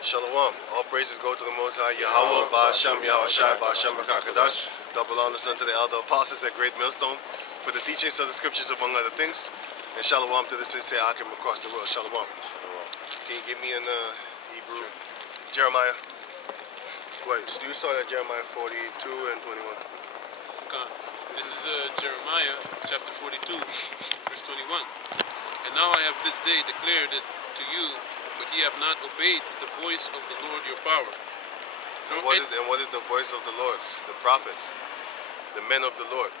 Shalom. All praises go to the Most High Yahweh, Ba'Hashem, Yahushai, Ba'Hashem, Rakakadash. Double honors unto the elder apostles at Great Millstone for the teachings of the scriptures, among other things. And shalom to the sincere Akim across the world. Shalom. Can you give me an Hebrew? Jeremiah. Wait, so you saw that Jeremiah 42 and 21. Okay. This is Jeremiah chapter 42, verse 21. And now I have this day declared it to you, but ye have not obeyed the voice of the Lord your power. And what is the voice of the Lord? The prophets, the men of the Lord.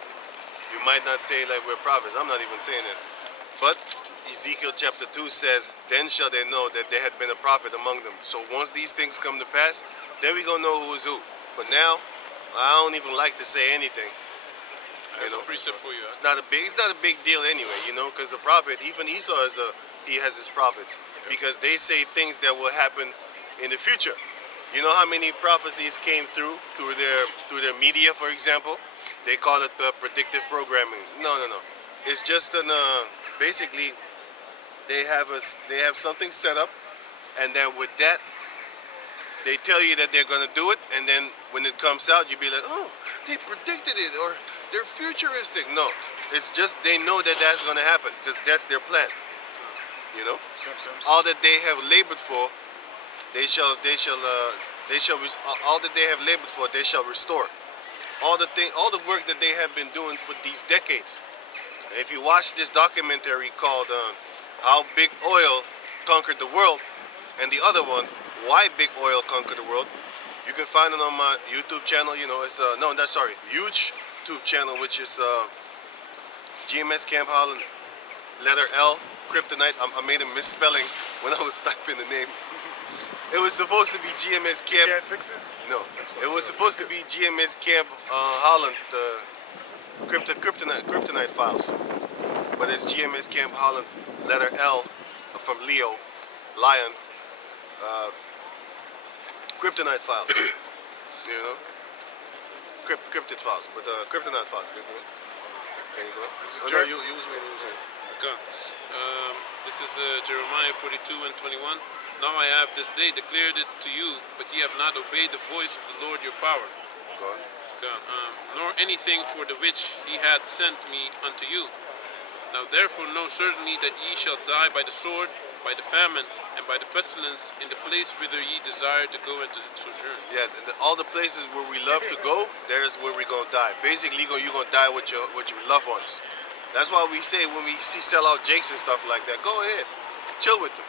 You might not say like we're prophets. I'm not even saying it. But Ezekiel chapter 2 says, then shall they know that there had been a prophet among them. So once these things come to pass, then we gonna know who is who. But now, I don't even like to say anything. That's a precept for you. It's not a big deal anyway, you know, because the prophet, even Esau he has his prophets, because they say things that will happen in the future. You know how many prophecies came through their media, for example? They call it predictive programming. No. It's just basically they have something set up, and then with that they tell you that they're gonna do it, and then when it comes out, you be like, oh, they predicted it, or they're futuristic. No, it's just they know that that's gonna happen because that's their plan. You know, all that they have labored for, all that they have labored for, they shall restore. All the work that they have been doing for these decades. And if you watch this documentary called "How Big Oil Conquered the World," and the other one, "Why Big Oil Conquered the World," you can find it on my YouTube channel. You know, it's huge YouTube channel, which is GMS Camp Holland, letter L. Kryptonite. I made a misspelling when I was typing the name. It was supposed to be GMS Camp. You can't fix it? No, it was supposed to be GMS Camp Holland, Kryptonite files. But it's GMS Camp Holland, letter L from Leo, Lion, Kryptonite files. You know, cryptid files, but Kryptonite files. Good one. There you go. This is you was waiting. Okay. This is Jeremiah 42 and 21. Now I have this day declared it to you, but ye have not obeyed the voice of the Lord your power. Go on. Nor anything for the which he had sent me unto you. Now therefore know certainly that ye shall die by the sword, by the famine, and by the pestilence in the place whither ye desire to go and to sojourn. Yeah, all the places where we love to go, there's where we're gonna die. Basically, you're gonna die with your loved ones. That's why we say when we see sellout Jakes and stuff like that, go ahead, chill with them.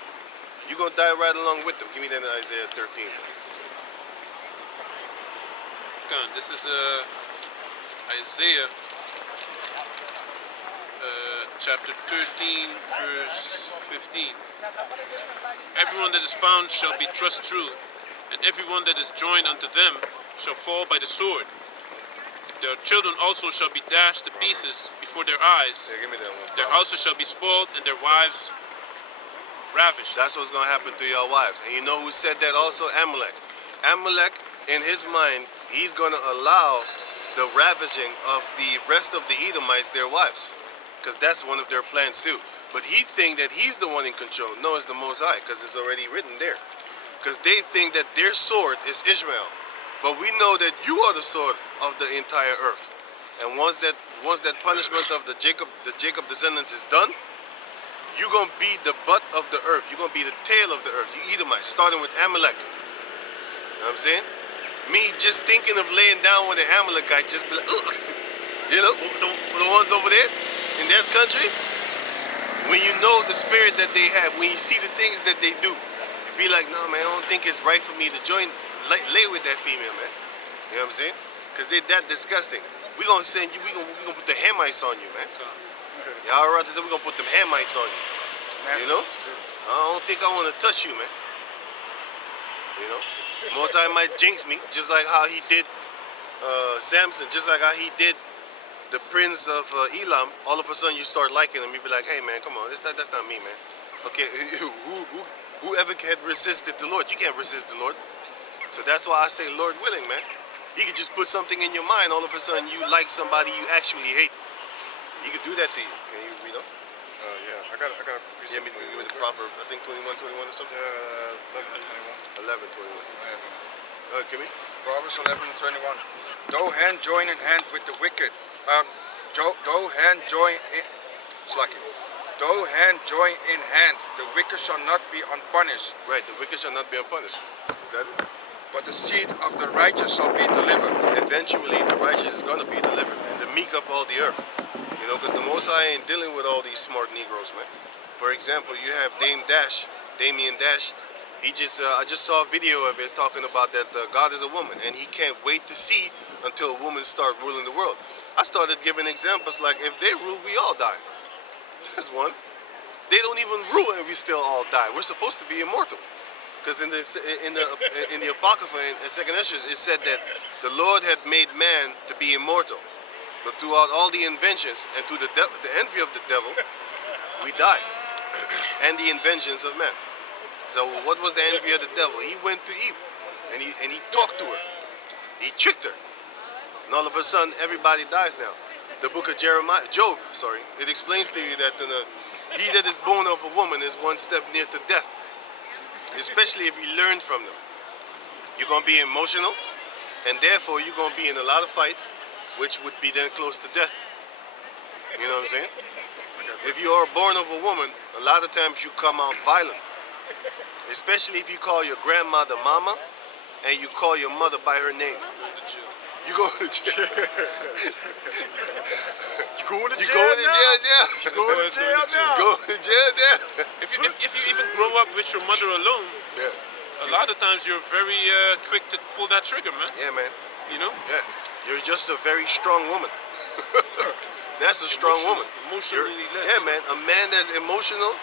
You're gonna die right along with them. Give me that in Isaiah 13. Okay, this is Isaiah chapter 13, verse 15. Everyone that is found shall be thrust through, and everyone that is joined unto them shall fall by the sword. Their children also shall be dashed to pieces before their eyes. Yeah, give me that one. Their houses shall be spoiled, and their wives ravished. That's what's gonna happen to your wives. And you know who said that also? Amalek. Amalek, in his mind, he's gonna allow the ravaging of the rest of the Edomites, their wives, because that's one of their plans too. But he think that he's the one in control. No, it's the Most High, because it's already written there. Because they think that their sword is Ishmael. But we know that you are the sword of the entire earth. And once that punishment of the Jacob descendants is done, you're gonna be the butt of the earth. You're gonna be the tail of the earth. You Edomites, starting with Amalek. You know what I'm saying? Me just thinking of laying down with an Amalekite, just be like, ugh. You know, the ones over there in that country. When you know the spirit that they have, when you see the things that they do, you be like, no man, I don't think it's right for me to lay with that female, man. You know what I'm saying? Because they're that disgusting. We're gonna send you, we're gonna put the Hamites on you, man. Y'all right, we're gonna put them Hamites on you. You know? I don't think I wanna touch you, man. You know? Most I might jinx me, just like how he did Samson, just like how he did the prince of Elam. All of a sudden you start liking him, you be like, hey man, come on, that's not me, man. Okay, whoever can resist the Lord, you can't resist the Lord. So that's why I say Lord willing, man. He could just put something in your mind, all of a sudden you like somebody you actually hate. He could do that to you. Can you read up? Yeah, I got a Yeah, with the proverb, I think 21 or something. 11, 21. Give me. Proverbs 11:21. Though hand join in hand with the wicked, though hand join in, Slaki. Though hand join in hand, the wicked shall not be unpunished. Right, the wicked shall not be unpunished. Is that it? But the seed of the righteous shall be delivered. Eventually, the righteous is going to be delivered, and the meek of all the earth. You know, because the Most High ain't dealing with all these smart Negroes, man. For example, you have Damien Dash. He just, I just saw a video of his talking about that God is a woman, and he can't wait to see until women start ruling the world. I started giving examples like, if they rule, we all die. That's one. They don't even rule, and we still all die. We're supposed to be immortal. Because in the Apocrypha in Second Esdras, it said that the Lord had made man to be immortal, but throughout all the inventions and through the envy of the devil, we died, and the inventions of man. So what was the envy of the devil? He went to Eve, and he talked to her, he tricked her, and all of a sudden everybody dies now. The book of Job, it explains to you that he that is born of a woman is one step near to death. Especially if you learn from them. You're going to be emotional, and therefore you're going to be in a lot of fights, which would be then close to death. You know what I'm saying? If you are born of a woman, a lot of times you come out violent. Especially if you call your grandmother mama, and you call your mother by her name. You go to jail. You going to jail now. You going to jail now. Go to jail now. If you even grow up with your mother alone, Yeah. a lot of times you're very quick to pull that trigger, man. Yeah, man. You know? Yeah. You're just a very strong woman. That's a strong woman. Emotionally led. Yeah, man. A man that's emotional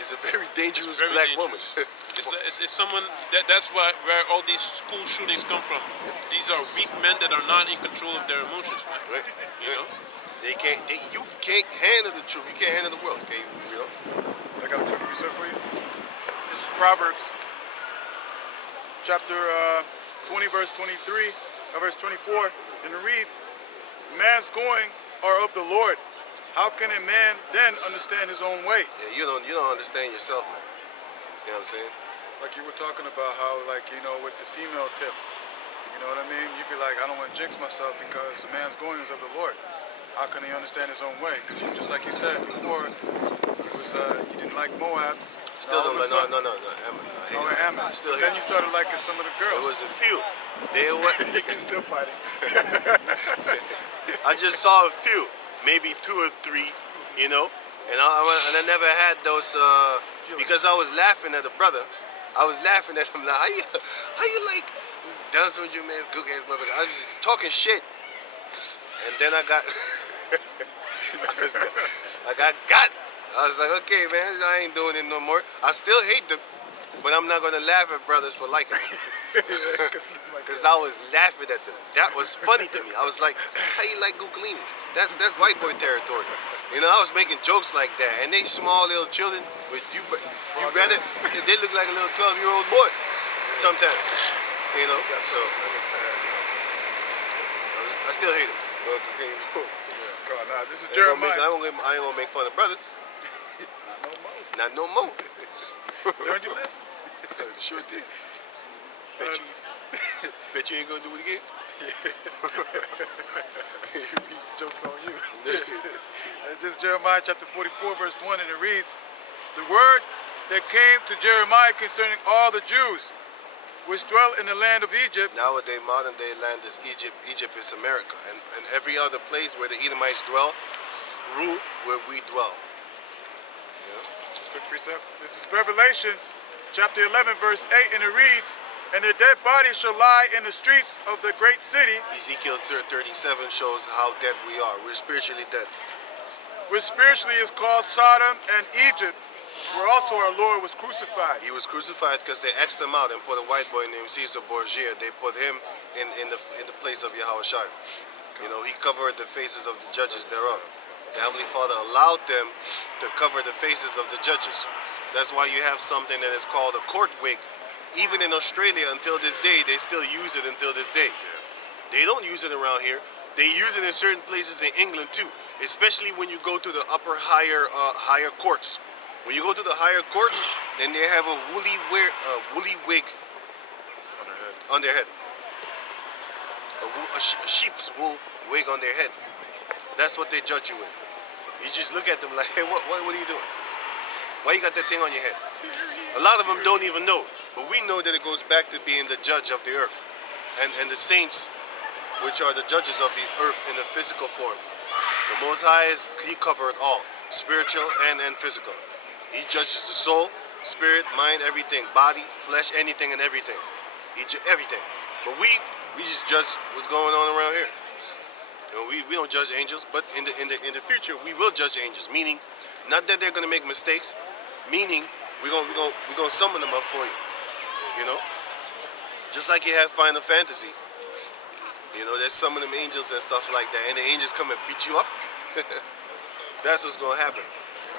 is a very dangerous Very black dangerous. woman. It's someone that's where all these school shootings come from. These are weak men that are not in control of their emotions, man. Right. You know? You can't handle the truth. You can't handle the world. Okay, you know. I got a quick reset for you. This is Proverbs chapter 20, verse 23, verse 24, and it reads, "Man's going are of the Lord. How can a man then understand his own way?" Yeah, you don't understand yourself, man. You know what I'm saying? Like you were talking about how, like, you know, with the female tip, you know what I mean? You'd be like, I don't want to jinx myself because the man's going is of the Lord. How can he understand his own way? Because just like you said before, you didn't like Moab. Still don't like, no, Ammon. Ammon. I still Then hate you started liking some of the it. girls. It was a few. They were. You're still fighting. I just saw a few, maybe 2 or 3, you know, and I never had those because I was laughing at a brother. I was laughing at him like, how you like dance with your man's gook ass motherfucker? I was just talking shit, and then I got I got. I was like, okay, man, I ain't doing it no more. I still hate them, but I'm not gonna laugh at brothers for liking them. Because I was laughing at them. That was funny to me. I was like, how you like Googleanies? That's white boy territory. You know, I was making jokes like that. And they small little children, with you read it, they look like a little 12-year-old boy sometimes. You know, so I still hate them. Okay. God, nah, this is Jeremiah. I ain't gonna make fun of brothers. Not no more. Learned your lesson. Sure did. Bet you ain't gonna do it again? Joke's on you. This is Jeremiah chapter 44, verse 1, and it reads, "The word that came to Jeremiah concerning all the Jews which dwell in the land of Egypt." Nowadays, modern day land is Egypt. Egypt is America. And every other place where the Edomites dwell, rule where we dwell. Quick precept. This is Revelations chapter 11, verse 8, and it reads, "And their dead bodies shall lie in the streets of the great city." Ezekiel 37 shows how dead we are. We're spiritually dead. Which spiritually is called Sodom and Egypt, where also our Lord was crucified. He was crucified because they X'd him out and put a white boy named Caesar Borgia. They put him in the place of Yahushua. You know, he covered the faces of the judges thereof. The Heavenly Father allowed them to cover the faces of the judges. That's why you have something that is called a court wig. Even in Australia, until this day, they still use it until this day. They don't use it around here. They use it in certain places in England too, especially when you go to the higher courts. When you go to the higher courts, Then they have a woolly wig on their head. A sheep's wool wig on their head. That's what they judge you with. You just look at them like, hey, what are you doing? Why you got that thing on your head? A lot of them don't even know, but we know that it goes back to being the judge of the earth, and the saints, which are the judges of the earth in the physical form. The Most High He covered all, spiritual and physical. He judges the soul, spirit, mind, everything, body, flesh, anything and everything. Everything. But we just judge what's going on around here. You know, we don't judge angels, but in the future we will judge angels. Meaning, not that they're gonna make mistakes. Meaning, we're gonna summon them up for you. You know, just like you have Final Fantasy. You know, there's some of them angels and stuff like that, and the angels come and beat you up. That's what's gonna happen.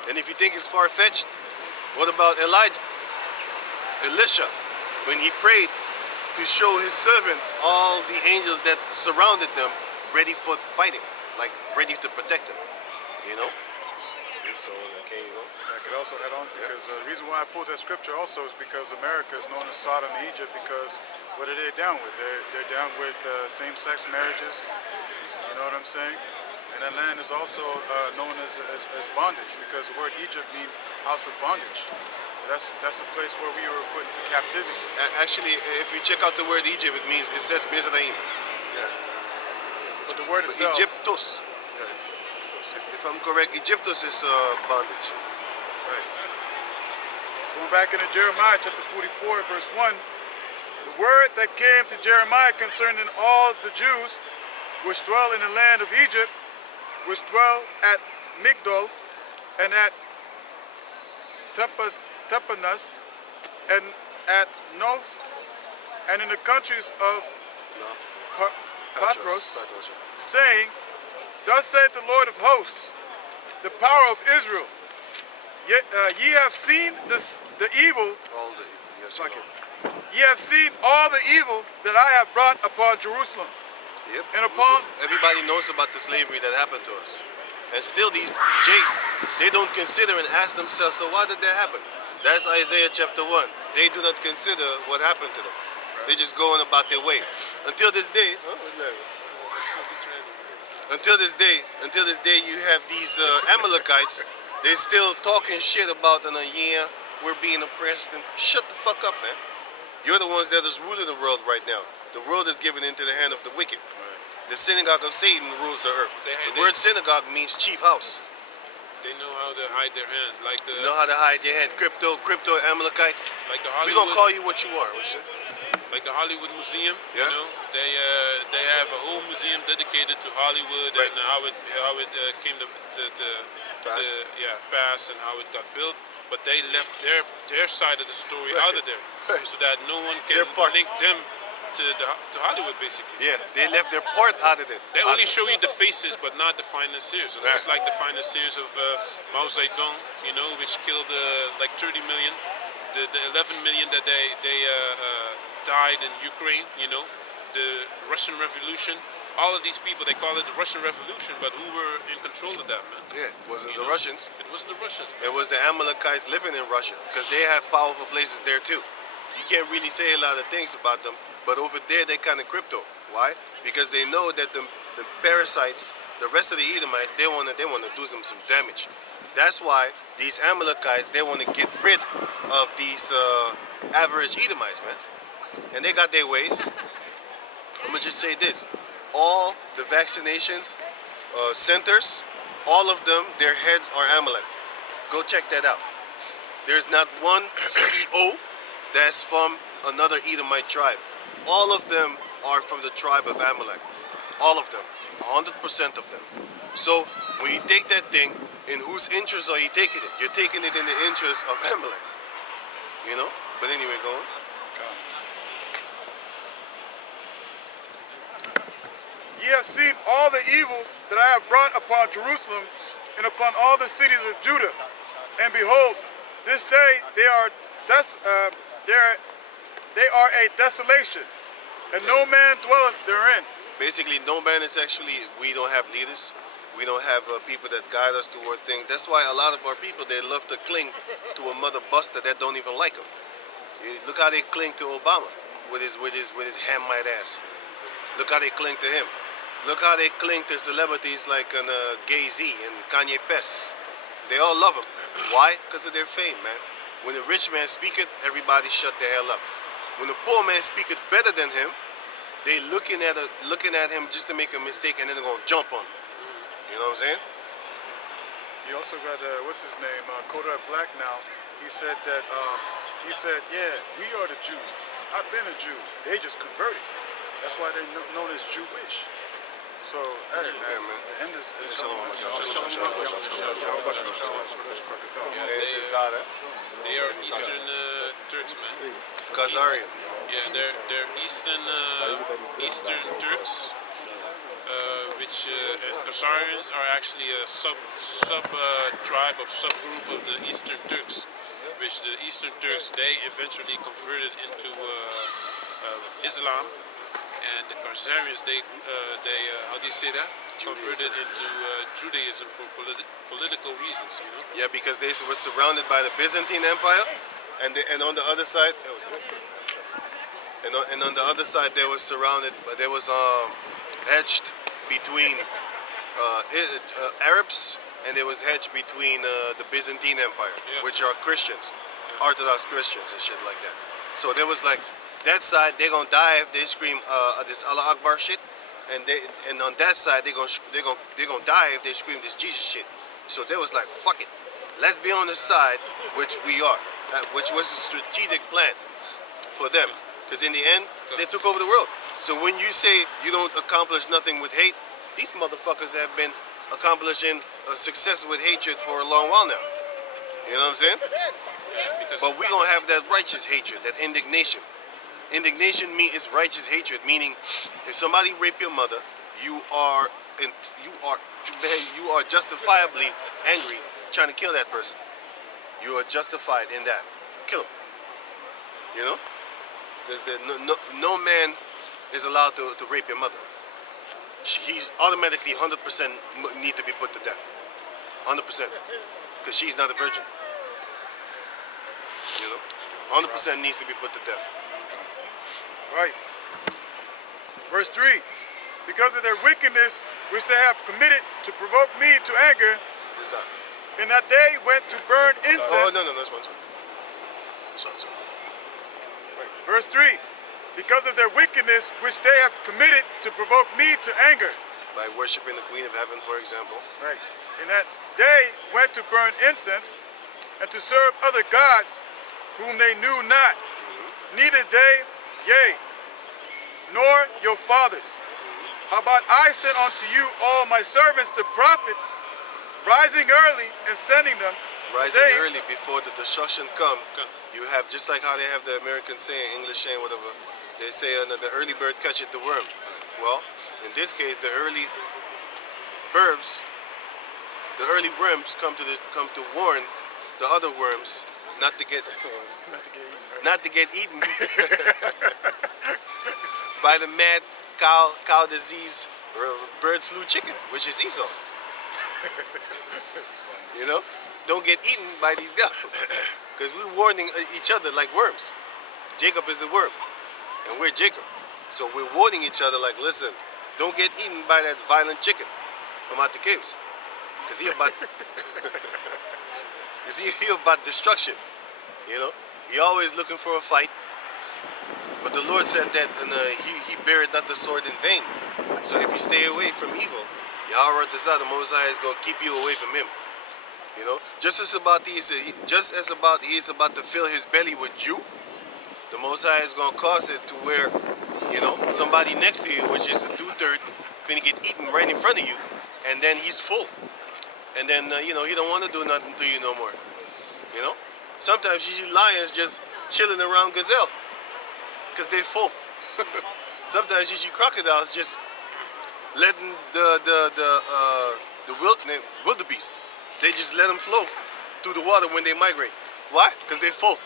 And if you think it's far-fetched, what about Elisha, when he prayed to show his servant all the angels that surrounded them, ready for fighting, like ready to protect him, you know? So, okay, you know? I could also add on, because the reason why I pulled that scripture also is because America is known as Sodom and Egypt, because what are they down with? They're down with same-sex marriages, you know what I'm saying? And that land is also known as bondage, because the word Egypt means house of bondage. That's the place where we were put into captivity. Actually, if you check out the word Egypt, it says Mizraim. Yeah. But the word itself. Egyptos. Yeah. If I'm correct, Egyptos is bondage. Right. Going back into Jeremiah chapter 44, verse 1, the word that came to Jeremiah concerning all the Jews which dwell in the land of Egypt, which dwell at Migdol and at Tepanas and at Noph and in the countries of Patros, saying, thus saith the Lord of hosts, the power of Israel, ye have seen the evil, All the yes, like it. Ye have seen all the evil that I have brought upon Jerusalem. Yep. And upon Everybody knows about the slavery that happened to us. And still these jakes, they don't consider and ask themselves, so why did that happen? That's Isaiah chapter 1. They do not consider what happened to them. They just go on about their way. Until this day, until this day you have these Amalekites, they're still talking shit about, yeah, we're being oppressed, and shut the fuck up, man. You're the ones that is ruling the world right now. The world is given into the hand of the wicked. The synagogue of Satan rules the earth. The word synagogue means chief house. They know how to hide their hand, like the. You know how to hide your hand. Crypto Amalekites. Like the We're Hollywood. gonna call you what you are. What you say? Like the Hollywood Museum. Yeah. You know, they have a whole museum dedicated to Hollywood Right. and how it came to pass and how it got built. But they left their side of the story out of there, Right. so that no one can Their part. link them to Hollywood, basically. Yeah, they left their part out of it. They only show you the faces, but not the financiers. Right. It's like the financiers of Mao Zedong, you know, which killed like 30 million. The 11 million that they died in Ukraine, you know, the Russian Revolution. All of these people, they call it the Russian Revolution, but who were in control of that, man? Yeah, it wasn't You the know? Russians. It wasn't the Russians, man. It was the Amalekites living in Russia, because they have powerful places there too. You can't really say a lot of things about them, but over there they kind of crypto. Why? Because they know that the parasites, the rest of the Edomites, they wanna do them some damage. That's why these Amalekites, they want to get rid of these average Edomites, man. And they got their ways. I'm gonna just say this: all the vaccinations centers, all of them, their heads are Amalek. Go check that out. There's not one CEO that's from another Edomite tribe. All of them are from the tribe of Amalek. All of them, 100% of them. So when you take that thing, in whose interest are you taking it? You're taking it in the interest of Amalek. You know? But anyway, go on. ye have seen all the evil that I have brought upon Jerusalem and upon all the cities of Judah. And behold, this day they are a desolation, and no man dwelleth therein. Basically, no man is actually, we don't have leaders. We don't have people that guide us toward things. That's why a lot of our people, they love to cling to a mother buster that don't even like them. Look how they cling to Obama with his Hamite ass. Look how they cling to him. Look how they cling to celebrities like Gay-Z and Kanye Pest. They all love him. Why? Because of their fame, man. When the rich man speaketh, everybody shut the hell up. When the poor man speaketh better than him, they looking at him just to make a mistake, and then they're gonna jump on him. You know what I'm saying? You also got what's his name? Kodak Black now. He said that yeah, we are the Jews. I've been a Jew. They just converted. That's why they're known as Jewish. So, hey man, the end is coming. They are Eastern Turks, man. Khazarian. Yeah, they're Eastern Turks, which Khazarians are actually a sub tribe of subgroup of the Eastern Turks, which the Eastern Turks they eventually converted into Islam, and the Khazarians they how do you say that? Converted into Judaism for political reasons, you know. Yeah, because they were surrounded by the Byzantine Empire, and on the other side, and on the other side they were surrounded, but there was hedged between Arabs, and there was hedged between the Byzantine Empire, which are Christians, Orthodox Christians and shit like that. So there was like that side they gonna die if they scream this Allah Akbar shit, and on that side they gonna die if they scream this Jesus shit. So there was like, fuck it, let's be on the side which we are, which was a strategic plan for them, because in the end they took over the world. So when you say you don't accomplish nothing with hate, these motherfuckers have been accomplishing success with hatred for a long while now. You know what I'm saying? But we gonna have that righteous hatred, that indignation. Indignation is righteous hatred, meaning if somebody rape your mother, you are justifiably angry, trying to kill that person. You are justified in that. Kill him. You know? Because no man is allowed to rape your mother. He's automatically 100% need to be put to death. 100%. Because she's not a virgin. You know? 100% needs to be put to death. Right. Verse 3. Because of their wickedness, which they have committed to provoke me to anger, in that they went to burn incense. Oh, no, that's one. Sorry. Verse 3. Because of their wickedness, which they have committed to provoke me to anger. By worshiping the Queen of Heaven, for example. Right. In that they went to burn incense and to serve other gods whom they knew not. Neither they, yea, nor your fathers. How about I sent unto you all my servants, the prophets, rising early and sending them, rising saying, early before the destruction come. You have, just like how they have the American saying, English saying, whatever, they say the early bird catcheth the worm. Well, in this case, the early worms come to warn the other worms not to get eaten by the mad cow disease bird flu chicken, which is Esau. You know, don't get eaten by these devils, because we're warning each other like worms. Jacob is a worm, and we're Jacob, so we're warning each other like, listen, don't get eaten by that violent chicken from out the caves, because he about destruction. You know, he always looking for a fight. But the Lord said that he buried not the sword in vain. So if you stay away from evil, Yahweh the Most High is going to keep you away from him. You know, just as he is about to fill his belly with you, the Most High is going to cause it to where, you know, somebody next to you, which is a 2/3, finna get eaten right in front of you, and then he's full. And then, you know, he don't want to do nothing to you no more. You know? Sometimes you see lions just chilling around gazelle, because they're full. Sometimes you see crocodiles just letting the wildebeest, they just let them flow through the water when they migrate. Why? Because they're full.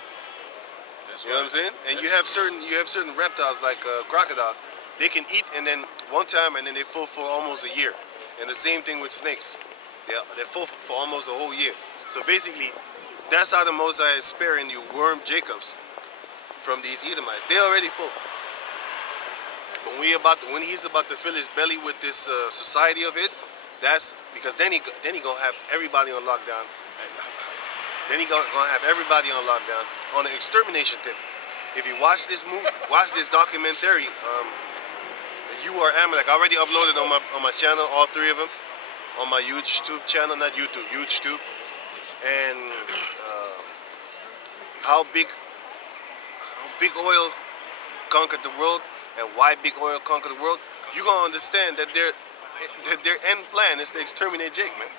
You know what I'm saying? And you have certain reptiles like crocodiles. They can eat and then one time and then they full for almost a year. And the same thing with snakes. They're full for almost a whole year. So basically, that's how the Mosai is sparing you worm Jacobs from these Edomites. They're already full. But when he's about to fill his belly with this society of his, that's because then he gonna have everybody on lockdown. Then he gonna have everybody on lockdown on an extermination tip. If you watch this movie, watch this documentary, You Are Amalek. I already uploaded on my channel, all three of them, on my YouTube channel, not YouTube, YouTube. And how big oil conquered the world, and why big oil conquered the world, you're gonna understand that their end plan is to exterminate Jake, man.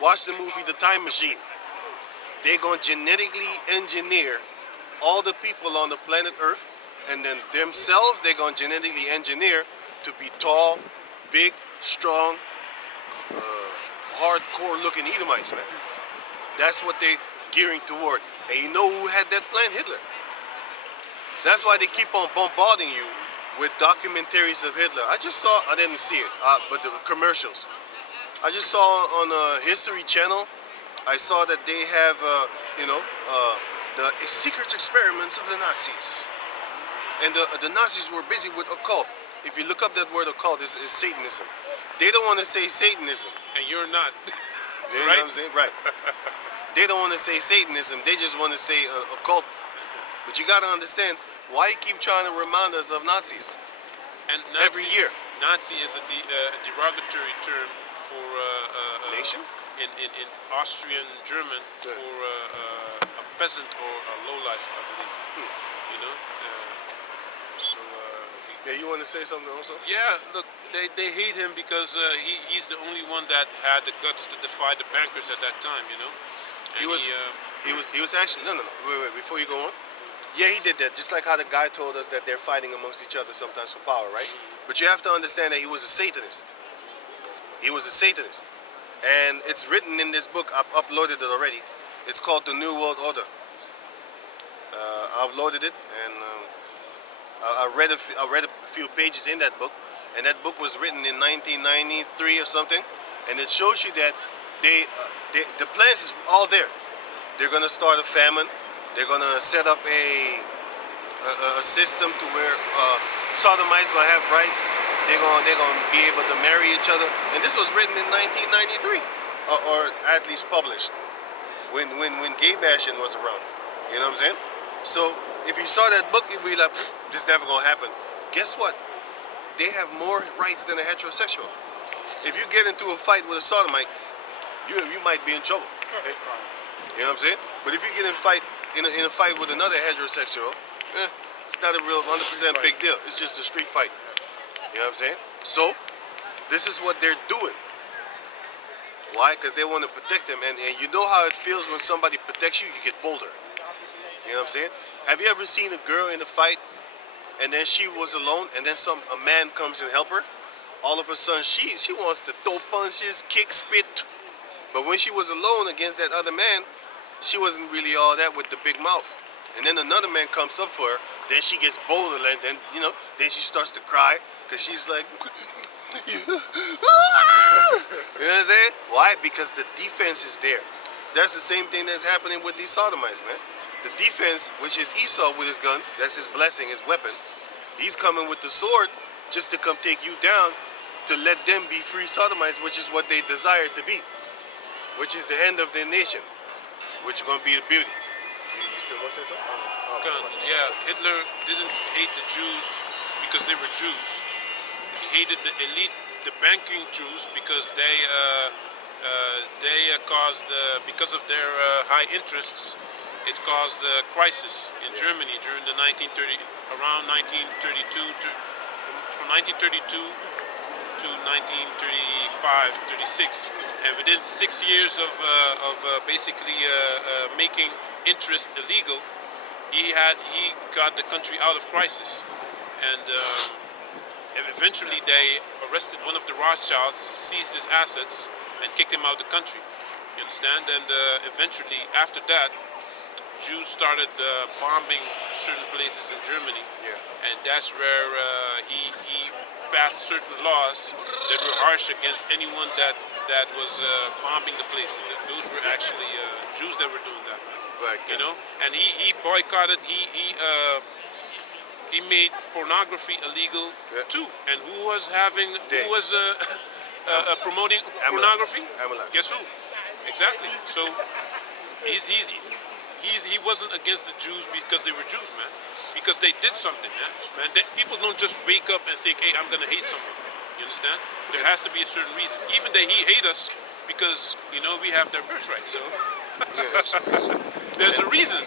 Watch the movie The Time Machine. They're gonna genetically engineer all the people on the planet Earth, and then themselves they're gonna genetically engineer to be tall, big, strong, hardcore looking Edomites, man. That's what they're gearing toward. And you know who had that plan? Hitler. So that's why they keep on bombarding you with documentaries of Hitler. I didn't see it, but the commercials. I just saw on the History Channel, I saw that they have, the secret experiments of the Nazis. And the Nazis were busy with occult. If you look up that word occult, is Satanism. They don't want to say Satanism. And you're not. You know Right? what I'm saying? Right. They don't want to say Satanism. They just want to say occult. But you got to understand, why you keep trying to remind us of Nazis And every year? Nazi is a derogatory term for Nation? in Austrian German Yeah. for a peasant or a lowlife, I believe. You know, so. Yeah, you want to say something also? Yeah, look, they hate him because he's the only one that had the guts to defy the bankers at that time. You know, and He was actually no. Wait, before you go on. Yeah, he did that. Just like how the guy told us that they're fighting amongst each other sometimes for power, right? But you have to understand that he was a Satanist. He was a Satanist. And it's written in this book. I've uploaded it already. It's called The New World Order. I uploaded it, and I read a few pages in that book. And that book was written in 1993 or something. And it shows you that the plans is all there. They're going to start a famine. They're going to set up a system to where sodomites going to have rights. They're going to be able to marry each other. And this was written in 1993, or at least published, when gay bashing was around. You know what I'm saying? So if you saw that book, you'd be like, this never going to happen. Guess what? They have more rights than a heterosexual. If you get into a fight with a sodomite, you might be in trouble. You know what I'm saying? But if you get in a fight with another heterosexual, it's not a real 100% big deal. It's just a street fight. You know what I'm saying? So, this is what they're doing. Why? Because they want to protect them. And you know how it feels when somebody protects you, you get bolder. You know what I'm saying? Have you ever seen a girl in a fight and then she was alone and then a man comes and help her? All of a sudden she wants to throw punches, kick, spit. But when she was alone against that other man, she wasn't really all that with the big mouth. And then another man comes up for her, then she gets bolder, and then, then she starts to cry, because she's like, you know what I'm saying? Why? Because the defense is there. So that's the same thing that's happening with these sodomites, man. The defense, which is Esau with his guns, that's his blessing, his weapon. He's coming with the sword just to come take you down, to let them be free sodomites, which is what they desire to be, which is the end of their nation, which is going to be the beauty. You still want to say something? Yeah, Hitler didn't hate the Jews because they were Jews. He hated the elite, the banking Jews, because they caused, because of their high interests, it caused a crisis in Germany during the around 1932, from 1932 to 1935, 36. And within 6 years of basically making interest illegal, he got the country out of crisis, and eventually they arrested one of the Rothschilds, seized his assets, and kicked him out of the country. You understand? And eventually, after that, Jews started bombing certain places in Germany, and that's where he passed certain laws that were harsh against anyone that was bombing the place. And those were actually Jews that were doing that, man. Right. You know, and he boycotted. He made pornography illegal Yeah. too. And who was having? They. Who was promoting Amalek. pornography? Amalek. Guess who? Exactly. So he wasn't against the Jews because they were Jews, man. Because they did something, man. People don't just wake up and think, hey, I'm gonna hate someone. You understand? There has to be a certain reason. Even that he hate us because we have their birthright. So there's a reason.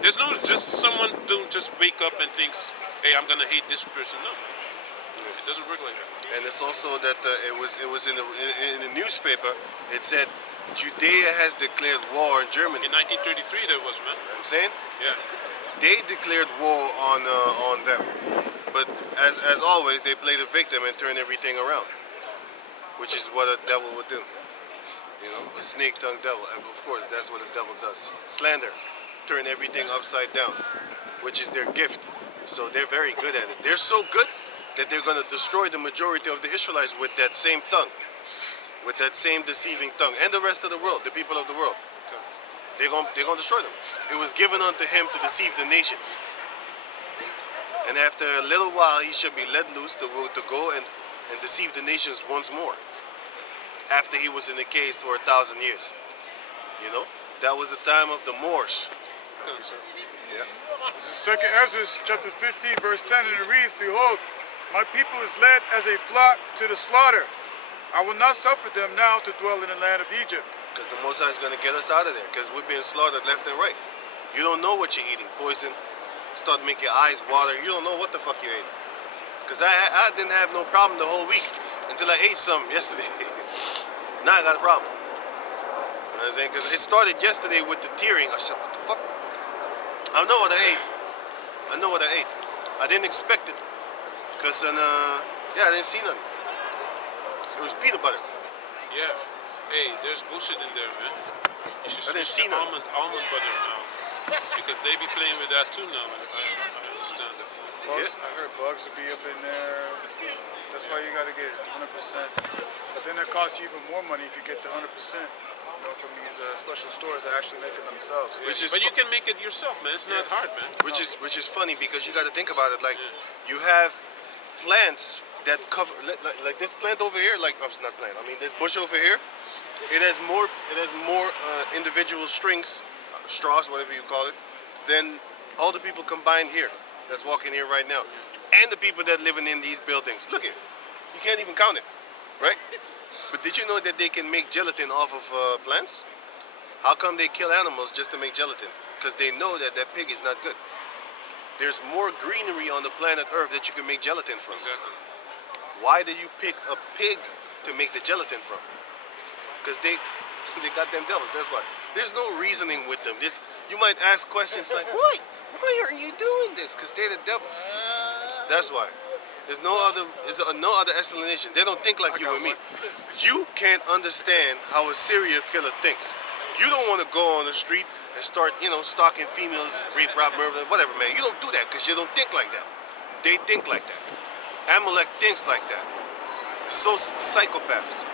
There's no just someone don't just wake up and thinks, hey, I'm gonna hate this person. No, man. It doesn't work like that. And it's also that it was in the newspaper. It said Judea has declared war on Germany. In 1933, there was, man. I'm saying Yeah. they declared war on them, but as always, they play the victim and turn everything around, which is what a devil would do. A snake-tongued devil. And of course, that's what a devil does. Slander, turn everything upside down, which is their gift. So they're very good at it. They're so good that they're going to destroy the majority of the Israelites with that same tongue, with that same deceiving tongue, and the rest of the world, the people of the world. They're going to destroy them. It was given unto him to deceive the nations. And after a little while, he shall be let loose to go and deceive the nations once more. After he was in the case for 1,000 years. That was the time of the Moors. Yeah. This is 2nd Ezra chapter 15, verse 10, and it reads, Behold, my people is led as a flock to the slaughter. I will not suffer them now to dwell in the land of Egypt. Because the Most High is going to get us out of there. Because we're being slaughtered left and right. You don't know what you're eating. Poison. Start to make your eyes water. You don't know what the fuck you're eating. Because I didn't have no problem the whole week until I ate something yesterday. Now I got a problem. You know what I'm saying? Because it started yesterday with the tearing. I said, what the fuck? I know what I ate. I didn't expect it. Because, I didn't see nothing. It was peanut butter. Yeah. Hey, there's bullshit in there, man. You should I didn't switch see to nothing. almond butter now. Because they be playing with that too now, man. I understand that. Bugs, I heard bugs will be up in there. That's why you got to get 100%. But then it costs you even more money if you get the 100%. From these special stores that actually make it themselves. But you can make it yourself, man. It's not hard, man. Which is funny because you got to think about it. Like you have plants that cover like this plant over here. Like oh, it's not plant. I mean this bush over here. It has more individual strings, straws, whatever you call it, than all the people combined here. That's walking here right now, and the people that living in these buildings. Look here, you can't even count it, right? But did you know that they can make gelatin off of plants? How come they kill animals just to make gelatin? Because they know that pig is not good. There's more greenery on the planet Earth that you can make gelatin from. Exactly. Why did you pick a pig to make the gelatin from? Because they got them devils, that's why. There's no reasoning with them. You might ask questions like, why are you doing this? Because they're the devil. That's why. There's no other explanation. They don't think like you and me. You can't understand how a serial killer thinks. You don't want to go on the street and start, stalking females, rape, rob, murder, whatever, man. You don't do that because you don't think like that. They think like that. Amalek thinks like that. So psychopaths.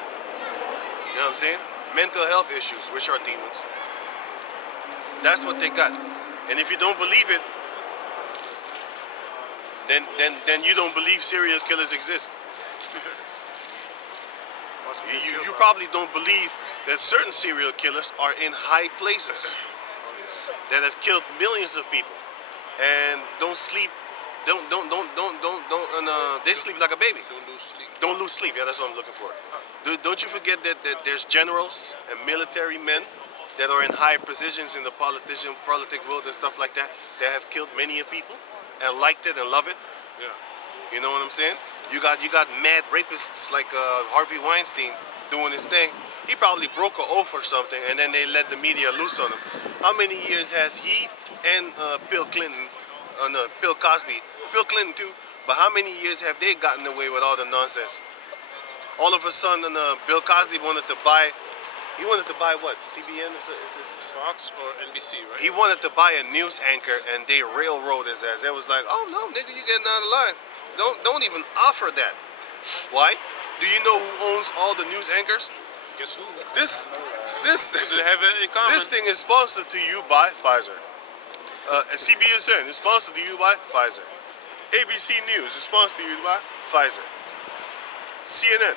You know what I'm saying? Mental health issues, which are demons. That's what they got. And if you don't believe it, then you don't believe serial killers exist. You probably don't believe that certain serial killers are in high places that have killed millions of people and don't sleep. They sleep like a baby. Don't lose sleep. Yeah, that's what I'm looking for. Don't you forget that there's generals and military men that are in high positions in the politic world and stuff like that have killed many people and liked it and love it. Yeah. You know what I'm saying? You got mad rapists like Harvey Weinstein doing his thing. He probably broke an oath or something, and then they let the media loose on him. How many years has he and Bill Clinton, Bill Cosby, Bill Clinton too, but how many years have they gotten away with all the nonsense? All of a sudden, Bill Cosby wanted to buy, He wanted to buy what? CBN? Is this? Fox or NBC, right? He wanted to buy a news anchor, and they railroad his ass. They was like, "Oh no, nigga, you getting out of line. Don't even offer that." Why? Do you know who owns all the news anchors? Guess who? This Do they have it in common? this thing is sponsored to you by Pfizer. CBSN is sponsored to you by Pfizer. ABC News is sponsored to you by Pfizer. CNN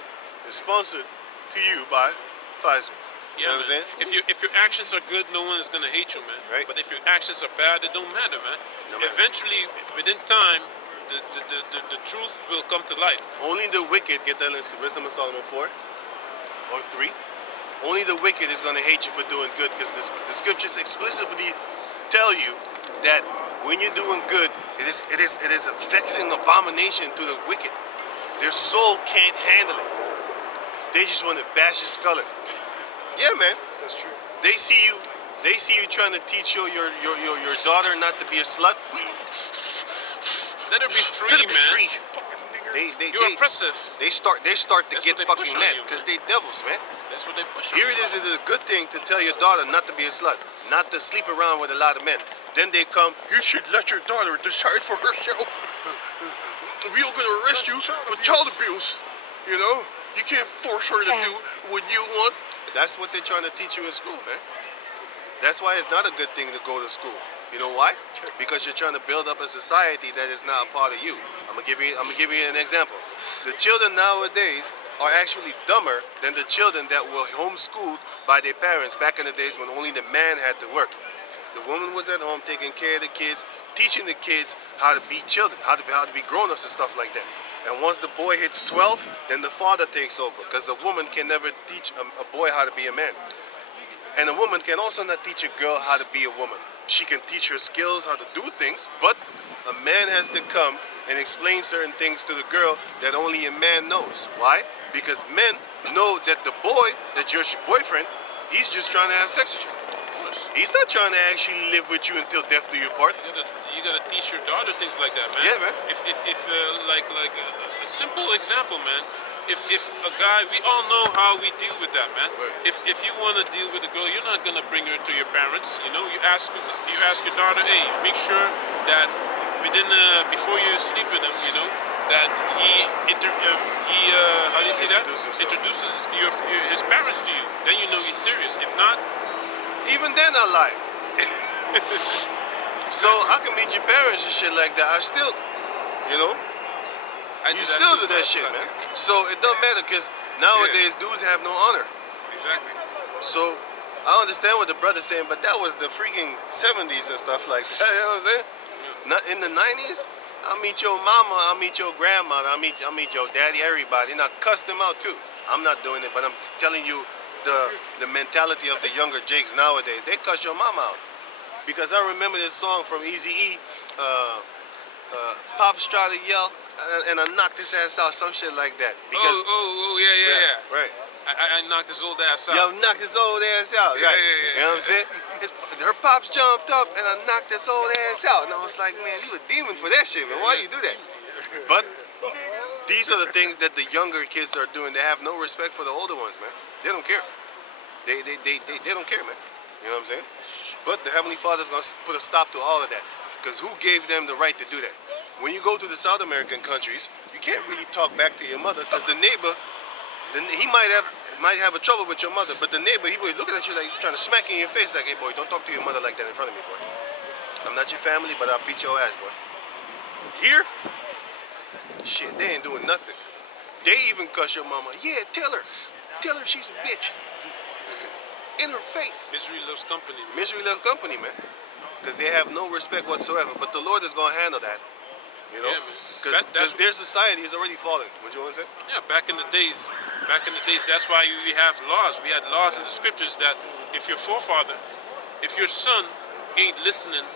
is sponsored to you by Pfizer. You know what I'm saying? If your actions are good, no one is gonna hate you, man. Right. But if your actions are bad, it don't matter, man. No matter. Eventually, within time, the truth will come to light. Only the wicked, get that in Wisdom of Solomon 4 or 3. Only the wicked is going to hate you for doing good, because the scriptures explicitly tell you that when you're doing good, it is a vexing abomination to the wicked. Their soul can't handle it. They just want to bash your skull in. Yeah, man. That's true. They see you trying to teach your daughter not to be a slut. Let her be free, Let her be man. free. You're oppressive. They start to That's get what they push fucking on mad you, because they devils, man. That's what they push on Here you. it is a good thing to tell your daughter not to be a slut, not to sleep around with a lot of men. Then they come, you should let your daughter decide for herself. We are going to arrest you for child abuse. You know, you can't force her to do what you want. That's what they're trying to teach you in school, man. That's why it's not a good thing to go to school. You know why? Because you're trying to build up a society that is not a part of you. I'm gonna give you an example. The children nowadays are actually dumber than the children that were homeschooled by their parents back in the days when only the man had to work. The woman was at home taking care of the kids, teaching the kids how to be children, how to be grown-ups and stuff like that. And once the boy hits 12, then the father takes over, because a woman can never teach a boy how to be a man. And a woman can also not teach a girl how to be a woman. She can teach her skills, how to do things, but a man has to come and explain certain things to the girl that only a man knows. Why? Because men know that the boy, that your boyfriend, he's just trying to have sex with you. He's not trying to actually live with you until death do you part. You gotta teach your daughter things like that, man. Yeah, man. If like a simple example, man. If a guy, we all know how we deal with that, man. Right. If you want to deal with a girl, you're not gonna bring her to your parents. You know, you ask your daughter, hey, make sure that before you sleep with him, you know, that he how do you say that? Introduces his parents to you. Then you know he's serious. If not, Even then I lie. So I can meet your parents and shit like that. I still, you know, I do you that still too, do that shit, man. So it don't matter, because nowadays dudes have no honor. Exactly. So I understand what the brother's saying, but that was the freaking 70s and stuff like that. You know what I'm saying? Not in the 90s. I'll meet your mama, I'll meet your grandmother, I'll meet your daddy, everybody, and I cuss them out too. I'm not doing it, but I'm telling you the mentality of the younger Jakes nowadays. They cuss your mama out. Because I remember this song from Eazy-E, Pops tried to yell, and I knocked his ass out, some shit like that. Because Yeah. right. I knocked his old ass out. Yo, knocked his old ass out. Yeah, Right. yeah. You know what I'm saying? Her pops jumped up and I knocked his old ass out. And I was like, man, you a demon for that shit, man. Why do you do that? But these are the things that the younger kids are doing. They have no respect for the older ones, man. They don't care. They don't care, man. You know what I'm saying? But the Heavenly Father's gonna put a stop to all of that. Because who gave them the right to do that? When you go to the South American countries, you can't really talk back to your mother, because the neighbor, he might have a trouble with your mother, but the neighbor, he will look at you like he's trying to smack you in your face, like, hey boy, don't talk to your mother like that in front of me, boy. I'm not your family, but I'll beat your ass, boy. Here, shit, they ain't doing nothing. They even cuss your mama. Yeah, tell her she's a bitch. In her face. Misery loves company. Man. Misery love company, man. Because they have no respect whatsoever. But the Lord is going to handle that. You know? Yeah, man. Because their society is already falling. Would you want to say? Yeah, back in the days, that's why we have laws. We had laws in the scriptures that if your forefather, if your son ain't listening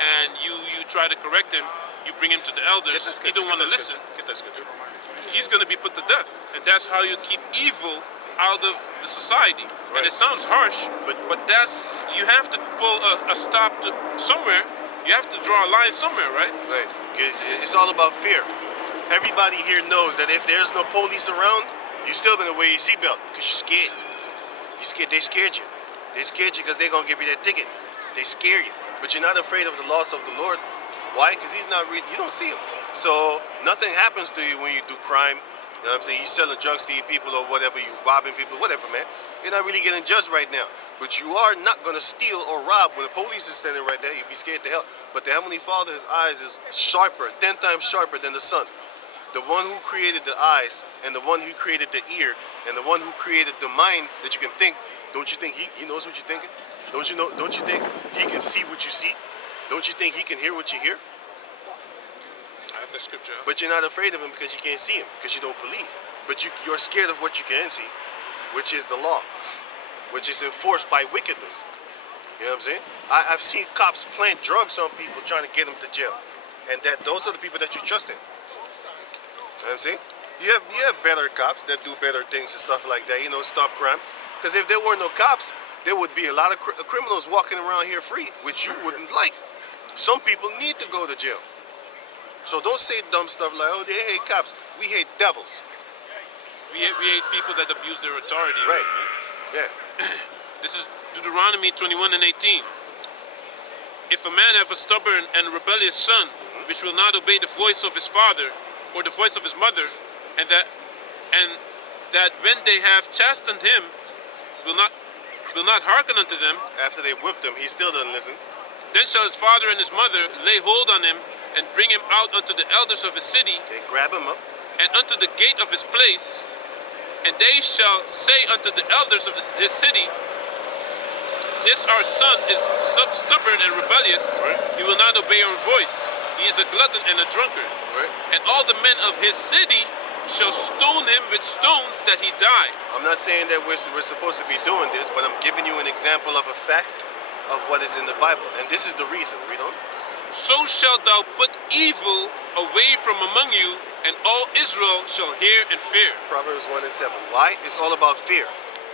and you try to correct him, you bring him to the elders, he don't want to listen, Get that scripture. he's going to be put to death. And that's how you keep evil out of the society. Right. And it sounds harsh, but that's, you have to pull a stop to somewhere. You have to draw a line somewhere, right? Right. It's all about fear. Everybody here knows that if there's no police around, you're still going to wear your seatbelt because you're scared. They scared you. They scared you because they're gonna give you that ticket. They scare you, but you're not afraid of the loss of the Lord. Why? Because He's not real. You don't see Him. So nothing happens to you when you do crime. You know what I'm saying? You selling drugs to your people or whatever. You robbing people, whatever, man. You're not really getting judged right now. But you are not gonna steal or rob when the police is standing right there. You'd be scared to hell. But the Heavenly Father, His eyes is sharper, 10 times sharper than the sun. The one who created the eyes and the one who created the ear and the one who created the mind that you can think, don't you think he knows what you're thinking? Don't you think He can see what you see? Don't you think He can hear what you hear? I have the scripture. But you're not afraid of Him because you can't see Him, because you don't believe. But you're scared of what you can see, which is the law, which is enforced by wickedness. You know what I'm saying? I've seen cops plant drugs on people trying to get them to jail. And those are the people that you trust in. You know what I'm saying? You have better cops that do better things and stuff like that, stop crime. Because if there were no cops, there would be a lot of criminals walking around here free, which you wouldn't like. Some people need to go to jail. So don't say dumb stuff like, oh, they hate cops. We hate devils. We hate people that abuse their authority. Right. Yeah. This is Deuteronomy 21 and 18. If a man have a stubborn and rebellious son, which will not obey the voice of his father or the voice of his mother, and that when they have chastened him, will not hearken unto them, After they whipped him, he still doesn't listen. then shall his father and his mother lay hold on him and bring him out unto the elders of his city They grab him up. and unto the gate of his place, and they shall say unto the elders of his city, this our son is stubborn and rebellious. Right. He will not obey our voice. He is a glutton and a drunkard. Right? And all the men of his city shall stone him with stones that he die. I'm not saying that we're supposed to be doing this, but I'm giving you an example of a fact of what is in the Bible. And this is the reason. Read on. So shalt thou put evil away from among you, and all Israel shall hear and fear. Proverbs 1 and 7. Why? It's all about fear.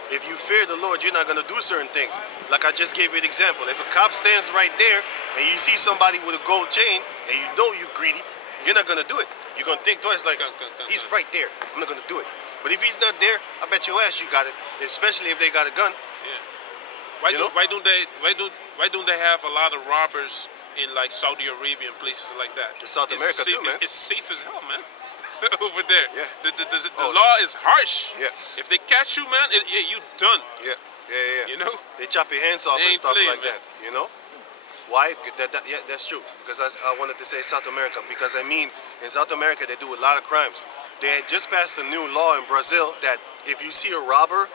If you fear the Lord, you're not going to do certain things. Like I just gave you an example. If a cop stands right there and you see somebody with a gold chain and you know you're greedy, you're not going to do it. You're going to think twice like, he's right there. I'm not going to do it. But if he's not there, I bet your ass you got it. Especially if they got a gun. Yeah. Why don't they have a lot of robbers in like Saudi Arabia and places like that? In South America too, man. It's safe as hell, man. Over there. Yeah. The law is harsh. Yeah. If they catch you, man, you done. Yeah. You know? They chop your hands off They and ain't stuff playing, like man. that. You know? Why? Yeah, that's true. Because I wanted to say South America. Because I mean, in South America, they do a lot of crimes. They had just passed a new law in Brazil that if you see a robber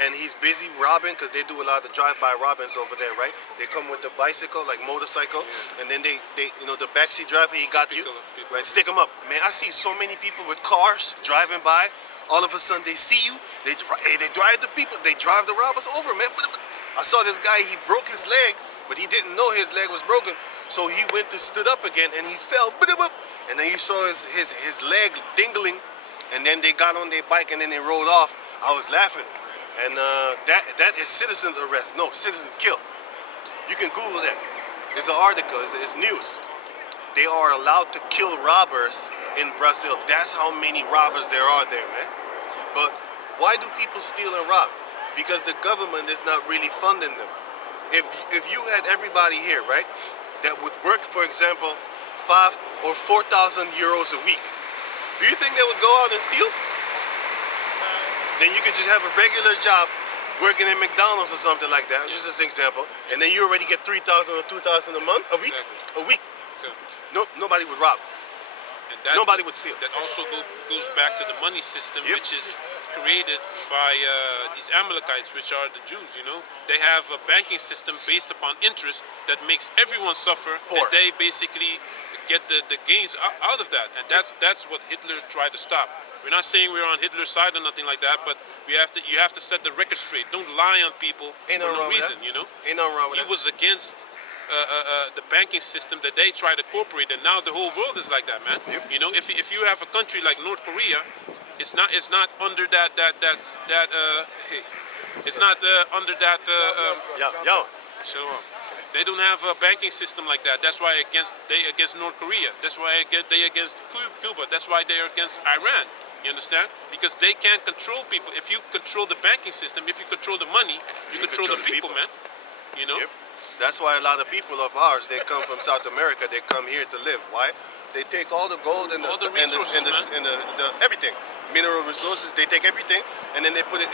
and he's busy robbing, because they do a lot of drive-by robbings over there, right? They come with the bicycle, like motorcycle, and then they the backseat driver, he got you, people. right? Stick him up. Man, I see so many people with cars driving by. All of a sudden, they see you. They drive the people. They drive the robbers over, man. I saw this guy. He broke his leg, but he didn't know his leg was broken. So he went to stood up again, and he fell. And then you saw his leg dingling, and then they got on their bike, and then they rolled off. I was laughing. And that is citizen arrest. No, citizen kill. You can Google that. It's an article. It's news. They are allowed to kill robbers in Brazil. That's how many robbers there are there, man. But why do people steal and rob? Because the government is not really funding them. If you had everybody here, right, that would work, for example, 5,000 or 4,000 euros a week, do you think they would go out and steal? Then you could just have a regular job working in McDonald's or something like that, just as an example, and then you already get 3,000 or 2,000 a month, a week, Exactly. a week. Okay. No, nobody would rob. And Nobody would steal. That also goes back to the money system, Yep. which is created by these Amalekites, which are the Jews. They have a banking system based upon interest that makes everyone suffer, Poor. and they basically get the gains out of that. And that's what Hitler tried to stop. We're not saying we're on Hitler's side or nothing like that, but you have to set the record straight. Don't lie on people Ain't for nothing no wrong with reason. that. Ain't nothing wrong with He that. was against the banking system that they try to incorporate, and now the whole world is like that, man. Yep. If you have a country like North Korea, it's not under that it's not under that Yo. Shalom. They don't have a banking system like that. That's why they against North Korea. That's why they against Cuba. That's why they're against Iran. You understand? Because they can't control people. If you control the banking system, if you control the money, you control the people, man. You know? Yep. That's why a lot of people of ours, they come from South America, they come here to live. Why? They take all the gold and All the resources, and the everything, mineral resources. They take everything and then they put it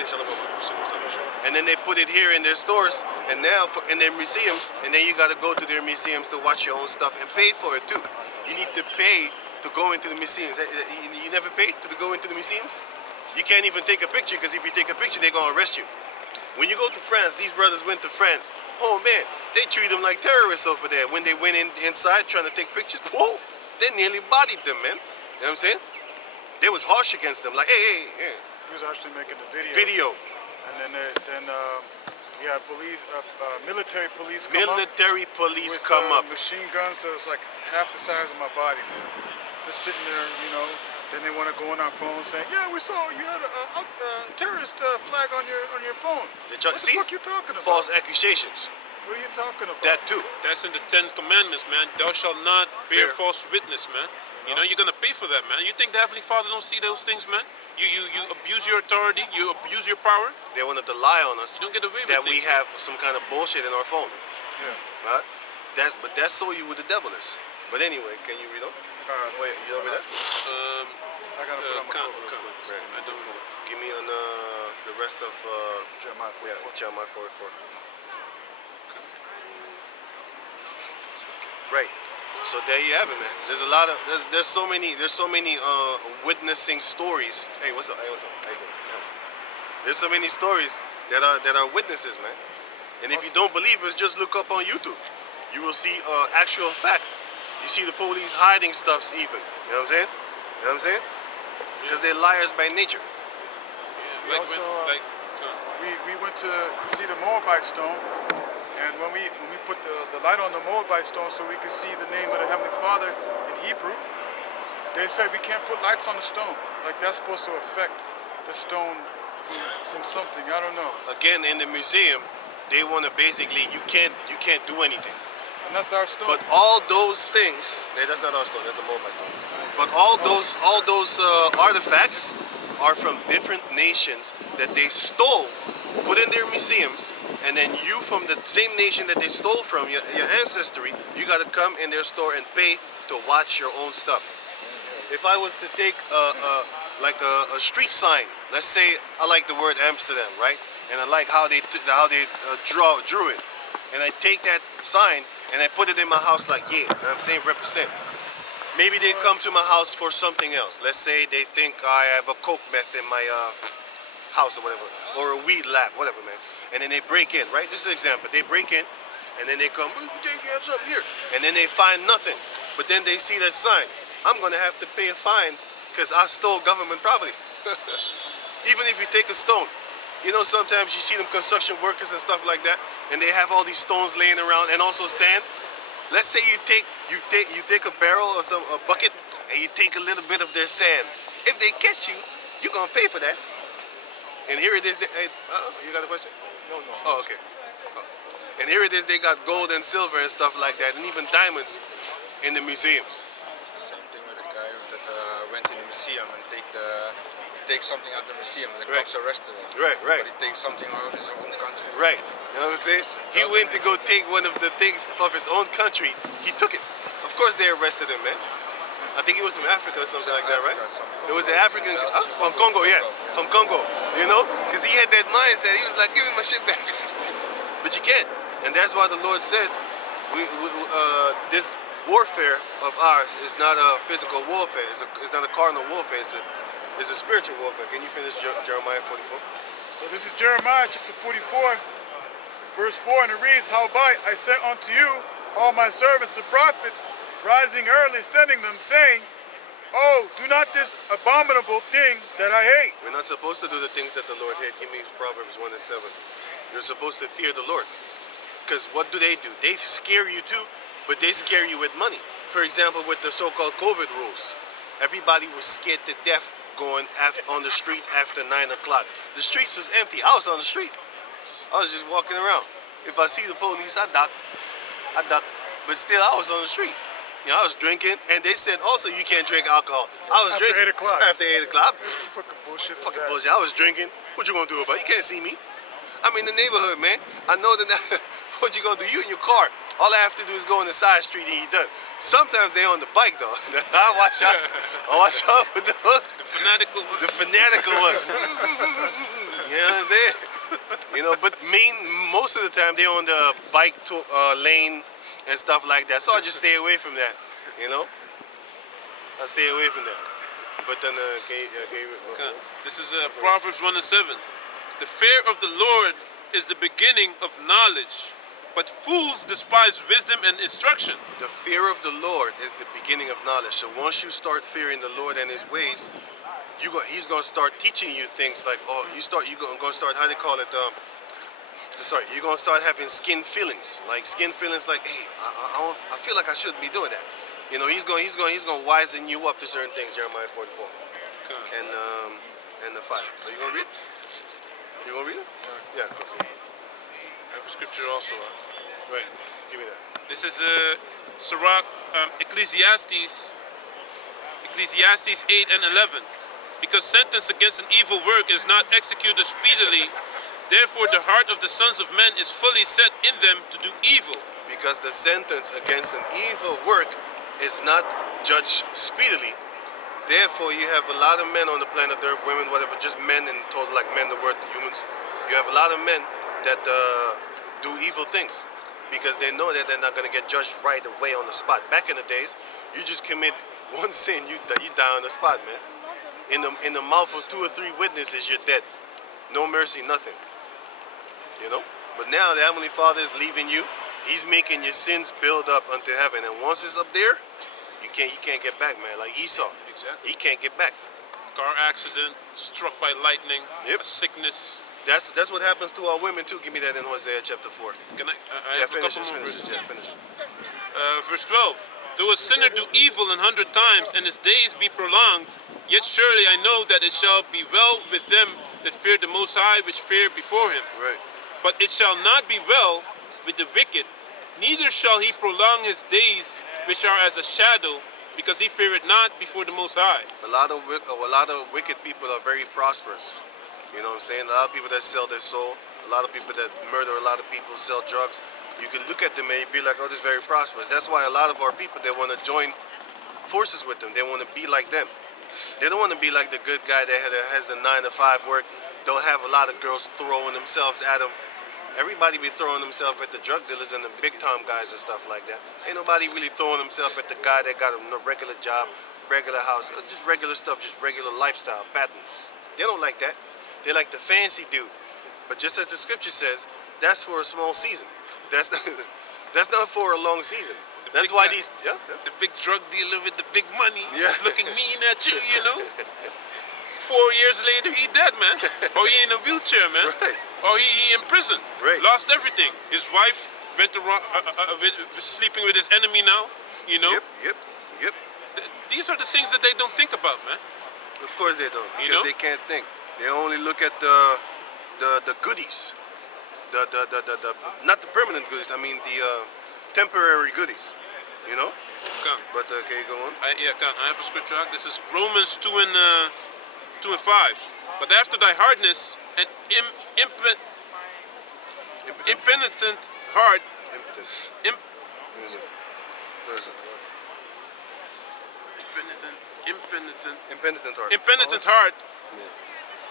and then they put it here in their stores and now in their museums. And then you got to go to their museums to watch your own stuff and pay for it too. You need to pay to go into the museums. You never paid to go into the museums. You can't even take a picture because if you take a picture, they're gonna arrest you. When you go to France, these brothers went to France. Oh man, they treat them like terrorists over there. When they went inside trying to take pictures, whoa, they nearly bodied them, man. You know what I'm saying? They was harsh against them, like, hey. He was actually making the video. And then you had police, military police come up. Machine guns that was like half the size of my body, man. Just sitting there, you know. Then they want to go on our phone saying, "Yeah, we saw you had a terrorist flag on your phone." What the fuck you talking about? False accusations. What are you talking about? That too. That's in the 10 Commandments, man. Thou shalt not bear false witness, man. You know, you're gonna pay for that, man. You think the Heavenly Father don't see those things, man? You abuse your authority, you abuse your power. They wanted to lie on us. You don't get away with that things, we have some kind of bullshit in our phone. Yeah. Right? That's so you with the devil is. But anyway, can you read on? Wait, you know that? I gotta put on my coat. Right. I don't know. Give me on the rest of Jeremiah 44. Yeah, Jeremiah 44. Right. So there you have it, man. There's a lot of there's so many witnessing stories. Hey, what's up? How you doing? There's so many stories that are witnesses, man. And if you don't believe us, just look up on YouTube. You will see actual fact. You see the police hiding stuffs even. You know what I'm saying? You know what I'm saying? Because they're liars by nature. Yeah, we went to see the Moabite stone, and when we put the light on the Moabite stone so we could see the name of the Heavenly Father in Hebrew, they said we can't put lights on the stone. Like that's supposed to affect the stone from something. I don't know. Again, in the museum, they want to basically you can't do anything. And that's our stone. But all those things, that's not our stone. That's the Moabite stone. But all those artifacts are from different nations that they stole, put in their museums, and then you from the same nation that they stole from, your ancestry, you got to come in their store and pay to watch your own stuff. If I was to take a street sign, let's say I like the word Amsterdam, right? And I like how they drew it, and I take that sign and I put it in my house like, yeah, I'm saying represent. Maybe they come to my house for something else. Let's say they think I have a coke meth in my house or whatever, or a weed lab, whatever, man. And then they break in, right? This is an example. They break in, and then they come, we think you have something here. And then they find nothing. But then they see that sign. I'm gonna have to pay a fine because I stole government property. Even if you take a stone. You know, sometimes you see them construction workers and stuff like that, and they have all these stones laying around and also sand. Let's say you take a barrel or a bucket and you take a little bit of their sand. If they catch you, you're gonna pay for that. And here it is. You got a question? No. Oh, okay. And here it is. They got gold and silver and stuff like that, and even diamonds in the museums. It's the same thing with a guy that went in the museum and takes something out of the museum and the cops arrested him. Right. But he takes something out of his own country. Right. You know what I'm saying? He went to go take one of the things of his own country. He took it. Of course they arrested him, man. I think he was from Africa or something like that, right? It was an African, from Congo, yeah. From Congo, you know? Because he had that mindset. He was like, give me my shit back. But you can't. And that's why the Lord said, this warfare of ours is not a physical warfare. It's not a carnal warfare. It's a spiritual warfare. Can you finish Jeremiah 44? So this is Jeremiah chapter 44, verse 4, and it reads, Howbeit I sent unto you all my servants and prophets, rising early, standing them, saying, Oh, do not this abominable thing that I hate. We're not supposed to do the things that the Lord hates. Give me Proverbs 1 and 7. You're supposed to fear the Lord. Because what do? They scare you too, but they scare you with money. For example, with the so-called COVID rules. Everybody was scared to death going on the street after 9 o'clock. The streets was empty. I was on the street. I was just walking around. If I see the police, I duck. But still, I was on the street. You know, I was drinking, and they said also you can't drink alcohol. I was After drinking 8 o'clock. After 8 o'clock. Fucking bullshit is Fucking that? bullshit. I was drinking. What you gonna do about it? You can't see me. I'm in the neighborhood, man. I know that. What you gonna do? You in your car. All I have to do is go on the side street and you done. Sometimes they on the bike though. I watch out. I watch out for those. The fanatical ones. The fanatical ones. You know what I'm saying? You know, but most of the time they're on the bike lane and stuff like that. So I just stay away from that. You know, I stay away from that. But then, This is Proverbs 1:7. The fear of the Lord is the beginning of knowledge, but fools despise wisdom and instruction. the fear of the Lord is the beginning of knowledge. So once you start fearing the Lord and His ways, He's gonna start teaching you things like, you're gonna start, how they call it, you're gonna start having skin feelings, like hey, I feel like I shouldn't be doing that. You know, he's gonna wisen you up to certain things. Jeremiah 44 and the 5. Are you gonna read? You gonna read it? Yeah. Okay. I have a scripture also. Right. Give me that. This is Sirach, Ecclesiastes 8 and 11. Because sentence against an evil work is not executed speedily, therefore the heart of the sons of men is fully set in them to do evil. Because the sentence against an evil work is not judged speedily. Therefore, you have a lot of men on the planet Earth, women, whatever, just men in total, like men, the word humans. You have a lot of men that do evil things because they know that they're not going to get judged right away on the spot. Back in the days, you just commit one sin, you die on the spot, man. In the mouth of 2 or 3 witnesses, you're dead. No mercy, nothing. You know? But now the Heavenly Father is leaving you. He's making your sins build up unto heaven. And once it's up there, you can't get back, man. Like Esau. Exactly. He can't get back. Car accident, struck by lightning, Yep. a sickness. That's what happens to our women too. Give me that in Hosea chapter 4. Can I have a Finish couple more this. verses. Yeah, finish it. Verse 12. Though a sinner do evil 100 times, and his days be prolonged, yet surely I know that it shall be well with them that fear the Most High, which fear before him. Right. But it shall not be well with the wicked, neither shall he prolong his days, which are as a shadow, because he feareth not before the Most High. A lot of wicked people are very prosperous. You know what I'm saying? A lot of people that sell their soul, a lot of people that murder a lot of people, sell drugs. You can look at them and be like, oh, this is very prosperous. That's why a lot of our people, they want to join forces with them. They want to be like them. They don't want to be like the good guy that has the 9-to-5 work. Don't have a lot of girls throwing themselves at them. Everybody be throwing themselves at the drug dealers and the big time guys and stuff like that. Ain't nobody really throwing themselves at the guy that got a regular job, regular house, just regular stuff, just regular lifestyle pattern. They don't like that. They like the fancy dude. But just as the scripture says, that's for a small season. That's not for a long season. That's why these The big drug dealer with the big money, Yeah. looking mean at you, you know? 4 years later, he dead, man. Or he in a wheelchair, man. Right. Or he in prison. Right. Lost everything. His wife went around, sleeping with his enemy now, you know? Yep. These are the things that they don't think about, man. Of course they don't, You because know? they can't think. They only look at the goodies, the not the permanent goodies. I mean the temporary goodies. You know. Come. But okay, go on. I have a scripture. This is Romans 2 and 5. But after thy hardness and impenitent heart, Impotence. Where is it? Impenitent heart.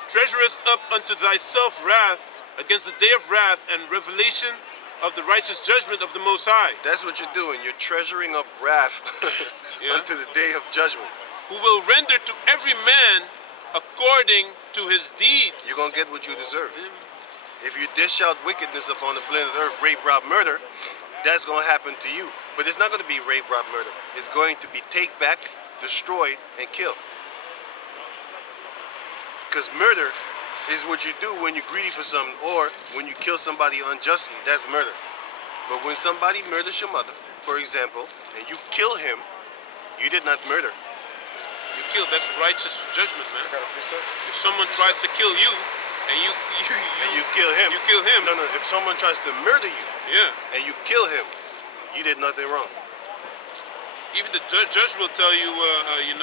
treasurest up unto thyself wrath against the day of wrath and revelation of the righteous judgment of the Most High, That's what you're doing. You're treasuring up wrath Yeah. unto the day of judgment. who will render to every man according to his deeds. You're gonna get what you deserve. If you dish out wickedness upon the planet Earth, rape, rob, murder, that's gonna happen to you. But it's not gonna be rape, rob, murder. It's going to be take back, destroy, and kill. Because murder is what you do when you're greedy for something, or when you kill somebody unjustly. That's murder. But when somebody murders your mother, for example, and you kill him, you did not murder. You kill, that's righteous judgment, man. Got a precept? If someone tries to kill you, and you You kill him. you kill him, No. If someone tries to murder you yeah, and you kill him, you did nothing wrong. Even the judge will tell you,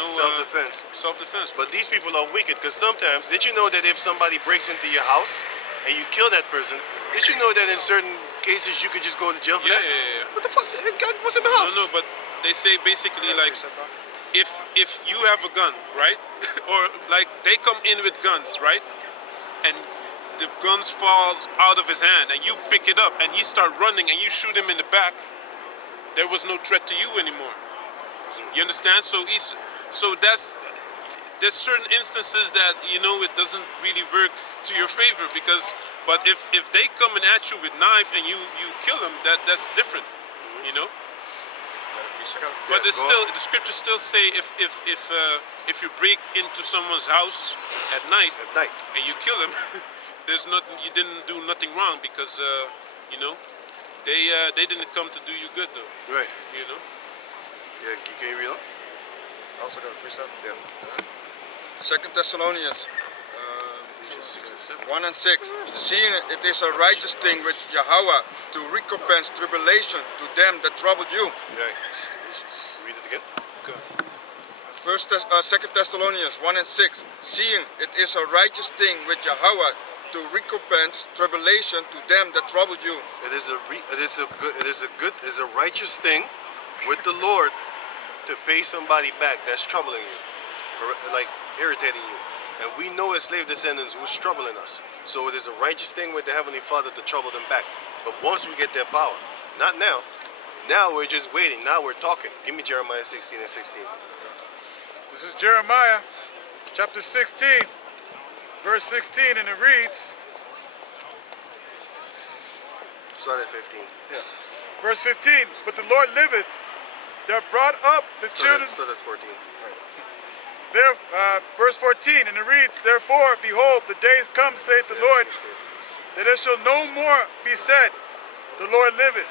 Self-defense. self-defense. But these people are wicked because sometimes, did you know that if somebody breaks into your house and you kill that person, did you know that in certain cases you could just go to jail for Yeah, that? yeah, yeah. What the fuck? God, what's in the house? No, but they say basically like if you have a gun, right, or like they come in with guns, right, and the guns falls out of his hand and you pick it up and you start running and you shoot him in the back, there was no threat to you anymore. You understand? So there's certain instances that it doesn't really work to your favor but if they come and at you with knife and you kill them, that's different, you know. But Yeah, the scriptures still say if you break into someone's house at night and you kill them, you didn't do nothing wrong because they didn't come to do you good though. Right. You know. Yeah, can you read on? Also got a precept. Yeah. 2 Thessalonians 6 and 7. 1 and 6. Seeing it is a righteous thing with Yahweh to recompense tribulation to them that trouble you. Right. Read it again. First, 2 Thessalonians 1 and 6. Seeing it is a righteous thing with Yahweh to recompense tribulation to them that trouble you. It is a righteous thing with the Lord to pay somebody back that's troubling you, or like irritating you. And we know as slave descendants who's troubling us. So it is a righteous thing with the Heavenly Father to trouble them back. But once we get their power, not now. Now we're just waiting. Now we're talking. Give me Jeremiah 16 and 16. This is Jeremiah chapter 16, verse 16, and it reads, Start at 15. verse 15, but the Lord liveth, that brought up the children. Start at 14. Verse 14, and it reads, therefore, behold, the days come, saith the Lord, that it shall no more be said, the Lord liveth,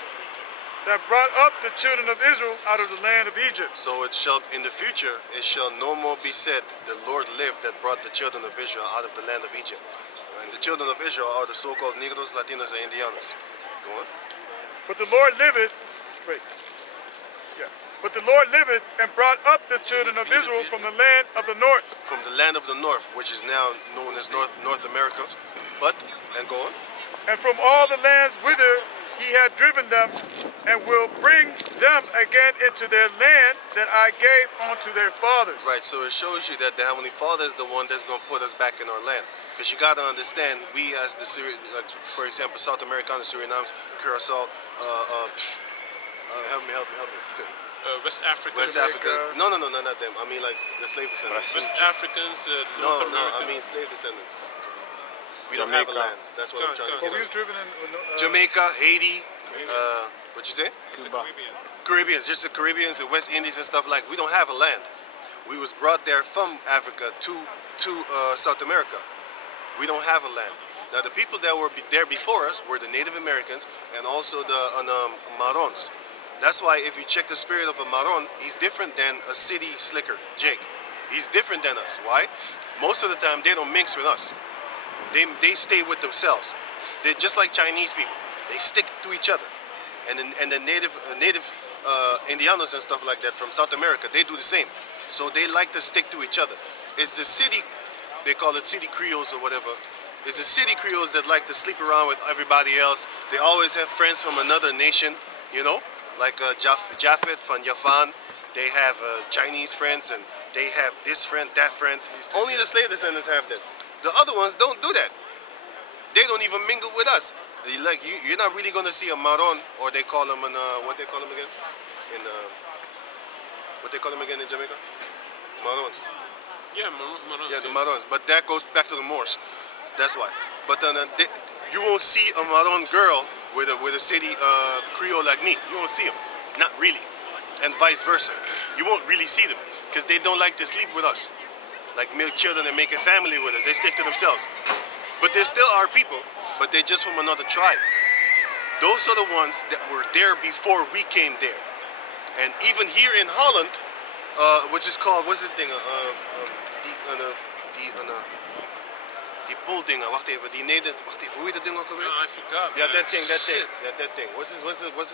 that brought up the children of Israel out of the land of Egypt. So it shall, in the future, it shall no more be said, the Lord lived that brought the children of Israel out of the land of Egypt. And the children of Israel are the so-called Negros, Latinos, and Indianos. Go on. But the Lord liveth, but the Lord liveth and brought up the children of Israel from the land of the north. From the land of the north, which is now known as North America. But, and go on. And from all the lands whither he had driven them, and will bring them again into their land that I gave unto their fathers. Right, so it shows you that the Heavenly Father is the one that's going to put us back in our land. Because you got to understand, we as the like for example, South Americans, Suriname, Curacao, help me. West Africans. West Africans. No, not them. I mean like the slave descendants. West Africans, No, North American. I mean slave descendants. We don't have a land. That's what I'm trying to But get we at. was driven in Jamaica, Haiti, what you say? Cuba. Caribbeans, just the Caribbeans and West Indies and stuff like. We don't have a land. We was brought there from Africa to South America. We don't have a land. Now the people that were there before us were the Native Americans and also the Marons. That's why if you check the spirit of a Maron, he's different than a city slicker, Jake. He's different than us. Why? Most of the time they don't mix with us. They stay with themselves. They're just like Chinese people. They stick to each other. And the native Indianos and stuff like that from South America, they do the same. So they like to stick to each other. It's the city, they call it city Creoles or whatever. It's the city Creoles that like to sleep around with everybody else. They always have friends from another nation, you know? Like Japhet from Japan. They have Chinese friends and they have this friend, that friend. Only the slave descendants have that. The other ones don't do that. They don't even mingle with us. You're not really going to see a Maron, or they call them what they call them again? What they call them again in Jamaica? Marons. Yeah, Marons. Yeah, the Marons. But that goes back to the Moors. That's why. But you won't see a Maron girl with a city Creole like me. You won't see them. Not really. And vice versa. You won't really see them because they don't like to sleep with us. Like milk children and make a family with us. They stick to themselves. But they're still our people, but they're just from another tribe. Those are the ones that were there before we came there. And even here in Holland, which is called, what's the thing? Die poldingen, wacht even, die Neder, wacht even, hoe heet dat ding ook alweer? I forgot. Yeah, man. that thing. Shit. Yeah, that thing. What's his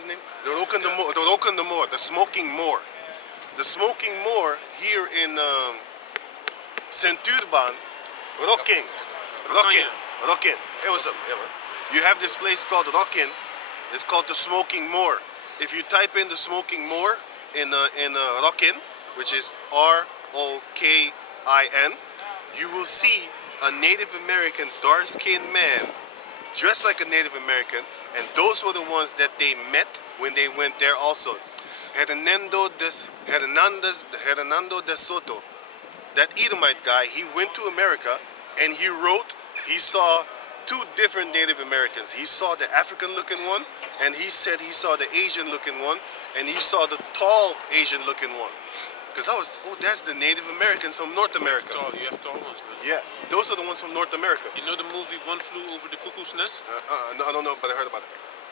name? The rokende Moor, the smoking Moor. the smoking Moor here in Centurban, Rocking. Hey, what's up? Yeah, man. You have this place called Rocking. It's called the Smoking Moor. If you type in the Smoking Moor in Rocking, which is Rokin, you will see a Native American dark-skinned man dressed like a Native American, and those were the ones that they met when they went there also. Hernando de Soto, that Edomite guy, he went to America and he wrote, he saw two different Native Americans. He saw the African looking one, and he said he saw the Asian looking one, and he saw the tall Asian looking one. Because I was, oh, that's the Native Americans from North America. You have tall ones, man. Yeah, those are the ones from North America. You know the movie One Flew Over the Cuckoo's Nest? No, I don't know, but I heard about it.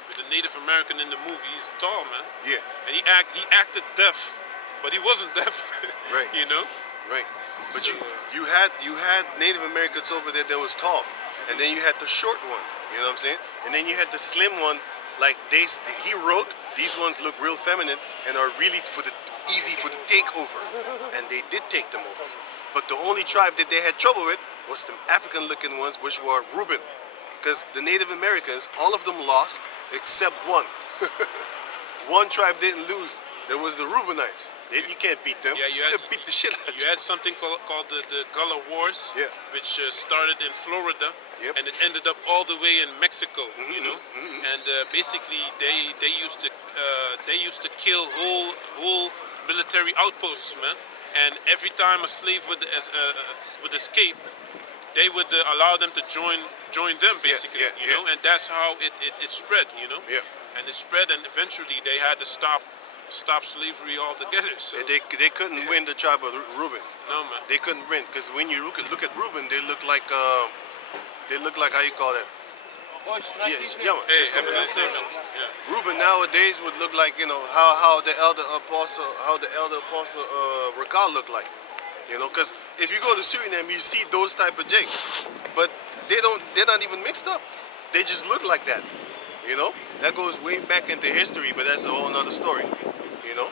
With the Native American in the movie, he's tall, man. Yeah. And he acted deaf, but he wasn't deaf. Right. You know? Right. But So, you had Native Americans over there that was tall, and then you had the short one. You know what I'm saying? And then you had the slim one. Like he wrote, these ones look real feminine and are really easy for the takeover, and they did take them over. But the only tribe that they had trouble with was the African-looking ones, which were Reuben, because the Native Americans, all of them lost except one. One tribe didn't lose. There was the Reubenites. You can't beat them. Yeah, you beat the shit out of you had something called the Gullah Wars, Yeah. which started in Florida, Yep. and it ended up all the way in Mexico. You know, and basically they used to kill whole military outposts, man. And every time a slave would escape, they would allow them to join them, basically. yeah, you know, and that's how it spread. You know, Yeah. and it spread, and eventually they had to stop slavery altogether. So They couldn't win the tribe of Reuben. no, man. They couldn't win because when you look at Reuben, they look like how you call that? Yes, yeah, man. Hey, That's have a what I'm nice day, saying. man. Yeah. Reuben nowadays would look like, you know, how the elder apostle Rakal looked like, you know, because if you go to Suriname, you see those type of jakes, but they're not even mixed up. They just look like that, you know. That goes way back into history, but that's a whole nother story, you know.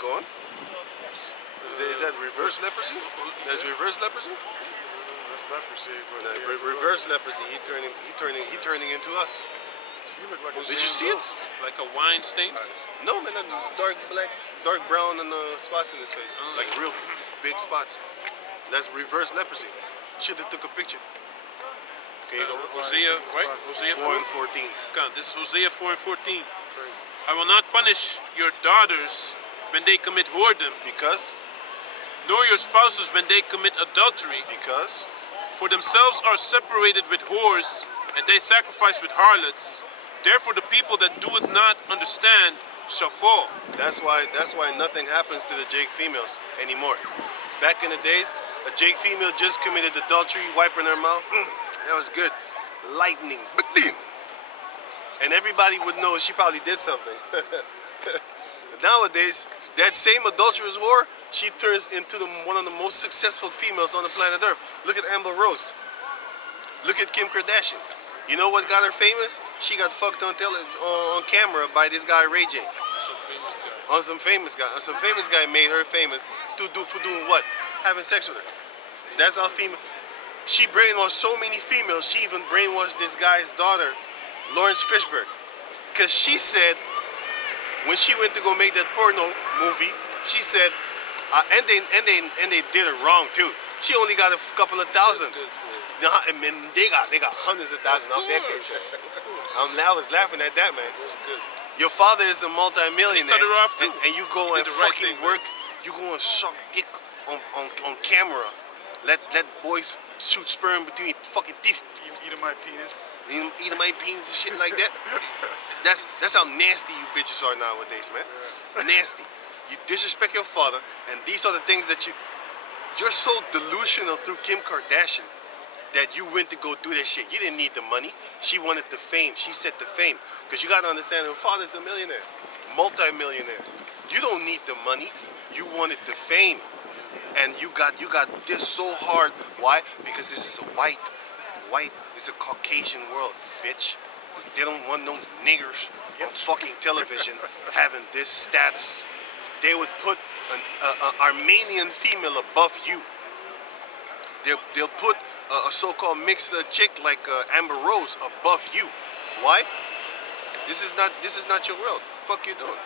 Go on. Is that reverse leprosy? That's reverse leprosy. That's leprosy. But Reverse leprosy. He turning into us. You look like a Did you damn see it? ghost. Like a wine stain. No, man, that dark black, dark brown, and spots in his face, like real big spots. That's reverse leprosy. Should have took a picture. Okay, you go. Hosea, right? Hosea 4 and 14. Come on, this is Hosea 4 and 14. It's crazy. I will not punish your daughters when they commit whoredom, Because nor your spouses when they commit adultery. For themselves are separated with whores, and they sacrifice with harlots. Therefore the people that do it not understand shall fall. that's why nothing happens to the Jake females anymore. Back in the days, a Jake female just committed adultery, wiping her mouth. That was good. Lightning. And everybody would know she probably did something. Nowadays, that same adulterous whore, she turns into one of the most successful females on the planet Earth. Look at Amber Rose. Look at Kim Kardashian. You know what got her famous? She got fucked on camera by this guy Ray J. Some famous guy. On some famous guy. Some famous guy made her famous for doing what? Having sex with her. That's how female. She brainwashed so many females. She even brainwashed this guy's daughter, Lawrence Fishburne, because she said when she went to go make that porno movie, she said, and they did it wrong too. She only got a couple of thousand. Good for her. I mean, they got hundreds of thousands off that picture. I was laughing at that, man. That's good. Your father is a multi-millionaire, He cut her off, too. and you go He and did the right fucking thing, work. You go and suck dick on camera. Let boys shoot sperm between fucking teeth. Eating my penis. Eating my penis and shit like that. That's how nasty you bitches are nowadays, man. Nasty. You disrespect your father, and these are the things that you're so delusional through Kim Kardashian that you went to go do that shit. You didn't need the money. She wanted the fame. She said the fame. Because you got to understand, her father's a millionaire, multi-millionaire. You don't need the money. You wanted the fame. And you got this so hard. Why? Because this is a white, it's a Caucasian world, bitch. They don't want no niggers on fucking television having this status. they would put an Armenian female above you. They'll put a so-called mixed chick like Amber Rose above you. Why? This is not your world. Fuck you doing?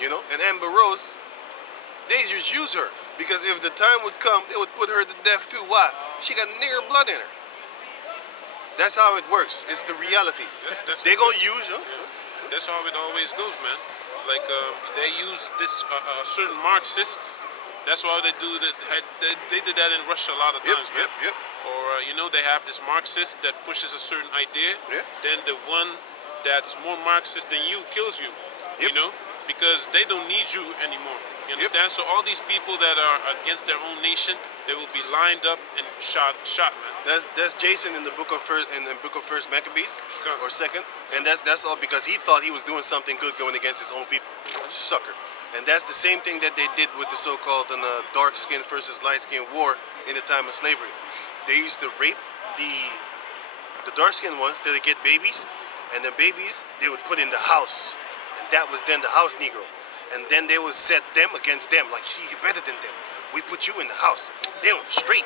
You know? And Amber Rose, they just use her because if the time would come, they would put her to death too. Why? She got nigger blood in her. That's how it works. It's the reality. They gonna use her. Yeah. That's how it always goes, man. Like they use this certain Marxist. That's why they do that. They did that in Russia a lot of times, man. Yep. Or you know, they have this Marxist that pushes a certain idea. Yeah. Then the one that's more Marxist than you kills you. You know, because they don't need you anymore. You understand? So all these people that are against their own nation, they will be lined up and shot, man. That's Jason in the book of First Maccabees or Second, and that's all because he thought he was doing something good going against his own people. Sucker. And that's the same thing that they did with the so-called dark skin versus light skin war in the time of slavery. They used to rape the dark skinned ones till they get babies, and the babies they would put in the house, and that was then the house Negro. And then they would set them against them, like, see, you're better than them. We put you in the house. They went straight.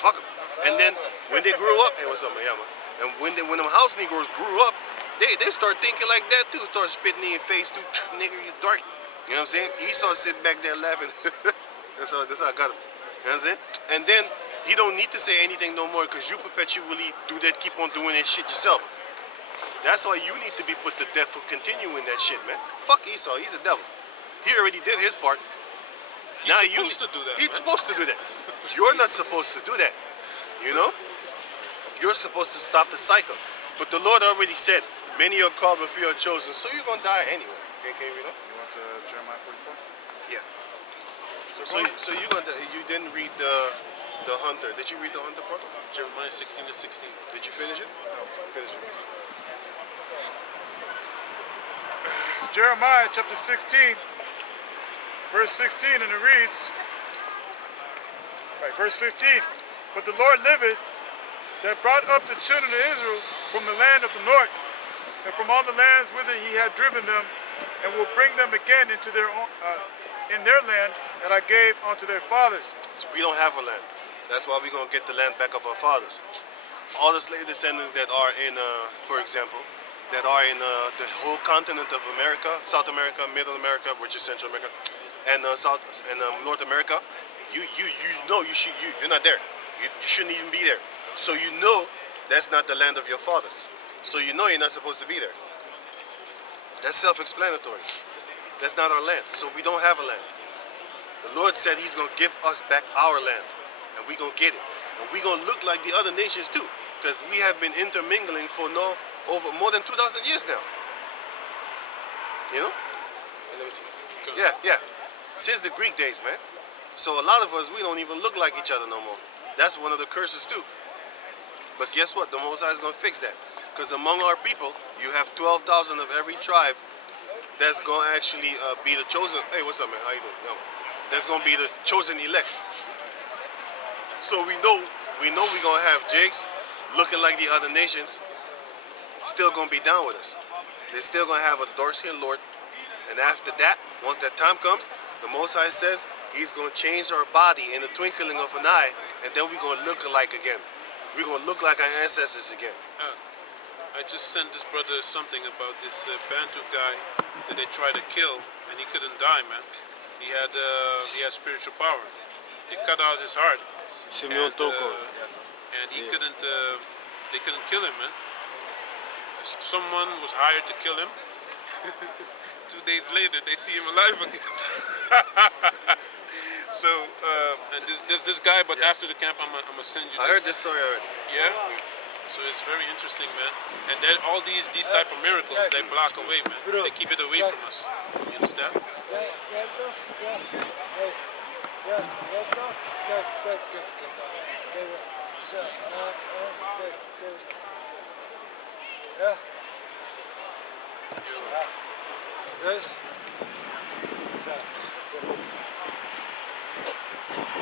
Fuck them. And then when they grew up, hey, what's up, man? Yeah, man. And when them house Negroes grew up, they start thinking like that too. Start spitting in your face too. Nigger, you dark. You know what I'm saying? Esau sitting back there laughing. that's how I got him. You know what I'm saying? And then he don't need to say anything no more because you perpetually do that, keep on doing that shit yourself. That's why you need to be put to death for continuing that shit, man. Fuck Esau, he's a devil. He already did his part. He's supposed to do that. He's supposed to do that. You're not supposed to do that. You know? You're supposed to stop the cycle. But the Lord already said, many are called but few are chosen, so you're going to die anyway. Okay, can you read on? You want Jeremiah 44? Yeah. So you didn't read the Hunter. Did you read the Hunter part? Jeremiah 16 to 16. Did you finish it? No. Finish it. This is Jeremiah chapter 16, verse 16, and it reads, right, verse 15, but the Lord liveth, that brought up the children of Israel from the land of the north, and from all the lands whither he had driven them, and will bring them again into their own, in their land that I gave unto their fathers. So we don't have a land. That's why we're going to get the land back of our fathers. All the slave descendants that are in, for example, that are in the whole continent of America, South America, Middle America, which is Central America, and North America, you're not there. You shouldn't even be there. So you know that's not the land of your fathers. So you know you're not supposed to be there. That's self-explanatory. That's not our land. So we don't have a land. The Lord said he's going to give us back our land, and we're going to get it. And we're going to look like the other nations too, because we have been intermingling for over more than 2,000 years now. You know? Let me see. Yeah. Since the Greek days, man. So a lot of us, we don't even look like each other no more. That's one of the curses too. But guess what? The Most High is going to fix that. Because among our people, you have 12,000 of every tribe that's going to actually be the chosen. Hey, what's up, man? How you doing? Yo. That's going to be the chosen elect. So we know we're going to have jigs looking like the other nations still going to be down with us. They're still going to have a dark-skinned Lord. And after that, once that time comes, the Most High says he's going to change our body in the twinkling of an eye, and then we're going to look alike again. We're going to look like our ancestors again. I just sent this brother something about this Bantu guy that they tried to kill, and he couldn't die, man. He had spiritual power. They cut out his heart, and he couldn't. They couldn't kill him, man. Someone was hired to kill him. 2 days later, they see him alive again. So, and there's this guy, but after the camp, I'm gonna send you. I heard this story already. Yeah. So it's very interesting, man. And then all these type of miracles, they block away, man. They keep it away from us. You understand?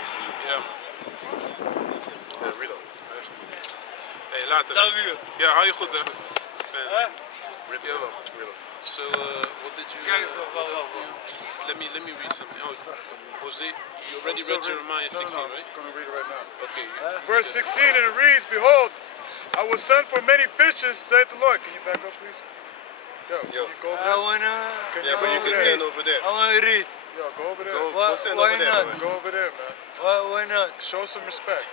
Yeah. Reload. Hey, later. Ja, hou je goed, hè? Reload. So, what did you? Let me read something. Oh, Jose, you already read Jeremiah 16, No, I'm right? just going to read it right now. Okay. Verse 16, and it reads, Behold, I will send for many fishes, saith the Lord. Can you back up, please? Yo, can you go over there? Can Yeah, you but go you over can there? stand over there. I want to read. Yo, go over there. Go stand over there, not? man. Go over there, man. Why not? Show some respect.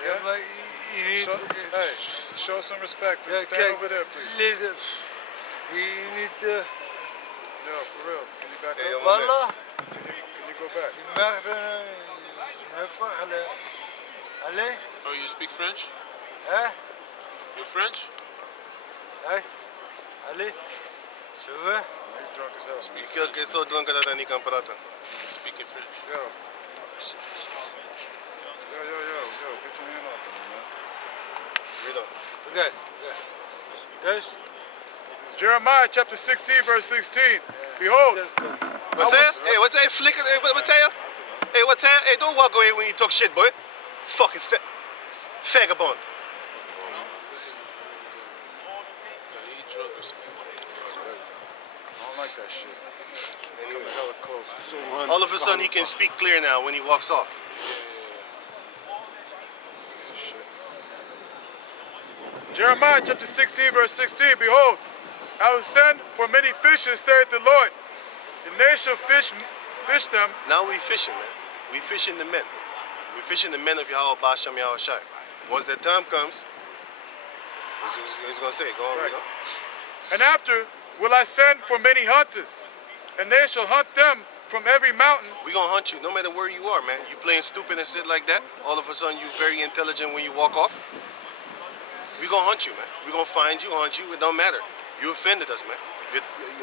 Yeah, Yeah? but you need Show, to... hey, show some respect. Yeah, Stand over there, please. Listen. You need to... Yo, for real. Can you back Hey, up? yo, my man. والله Can you go back? ما ينفع عليه Oh, you speak French? ها You're French? هاي عليه سوا He's drunk as hell, man. Aquele que é só dronca da Dani Camprata. Speak in French. Yo. Yo, get your hand off him, man. Read on. okay this It's Jeremiah chapter 16, verse 16. Behold, What's that? Hey, what's that? Flicker? Hey, what's that? Hey, what's that? Hey, don't walk away when you talk shit, boy. Fucking vagabond. He drunk or something. I don't like that shit. Coming hella close. All of a sudden, he can speak clear now when he walks off. Piece of shit. Jeremiah chapter 16, verse 16. Behold, I will send for many fishes, saith the Lord, and they shall fish them. Now we fishing, man. We fishing the men. We fishing the men of Yahweh Basham Yahweh Shai. Once that time comes, he's going to say, go on, Right. read on. And after will I send for many hunters, and they shall hunt them from every mountain. We gonna hunt you no matter where you are, man. You playing stupid and shit like that. All of a sudden, you very intelligent when you walk off. We gonna hunt you, man. We gonna find you, hunt you. It don't matter. You offended us, man.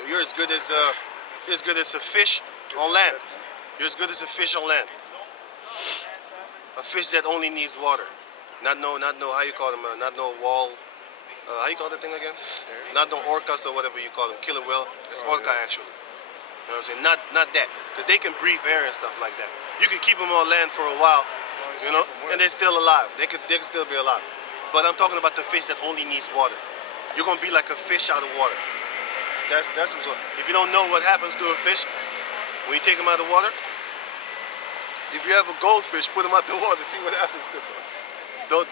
You're as good as a fish on land. You're as good as a fish on land. A fish that only needs water. Not no how you call them. Not no wall. How you call that thing again? Not no orcas or whatever you call them. Killer whale. It's orca actually. You know what I'm saying? Not that, because they can breathe air and stuff like that. You can keep them on land for a while, you know, and they're still alive. They can still be alive. But I'm talking about the fish that only needs water. You're gonna be like a fish out of water. That's what's up. If you don't know what happens to a fish when you take them out of water, if you have a goldfish, put them out the water, see what happens to them.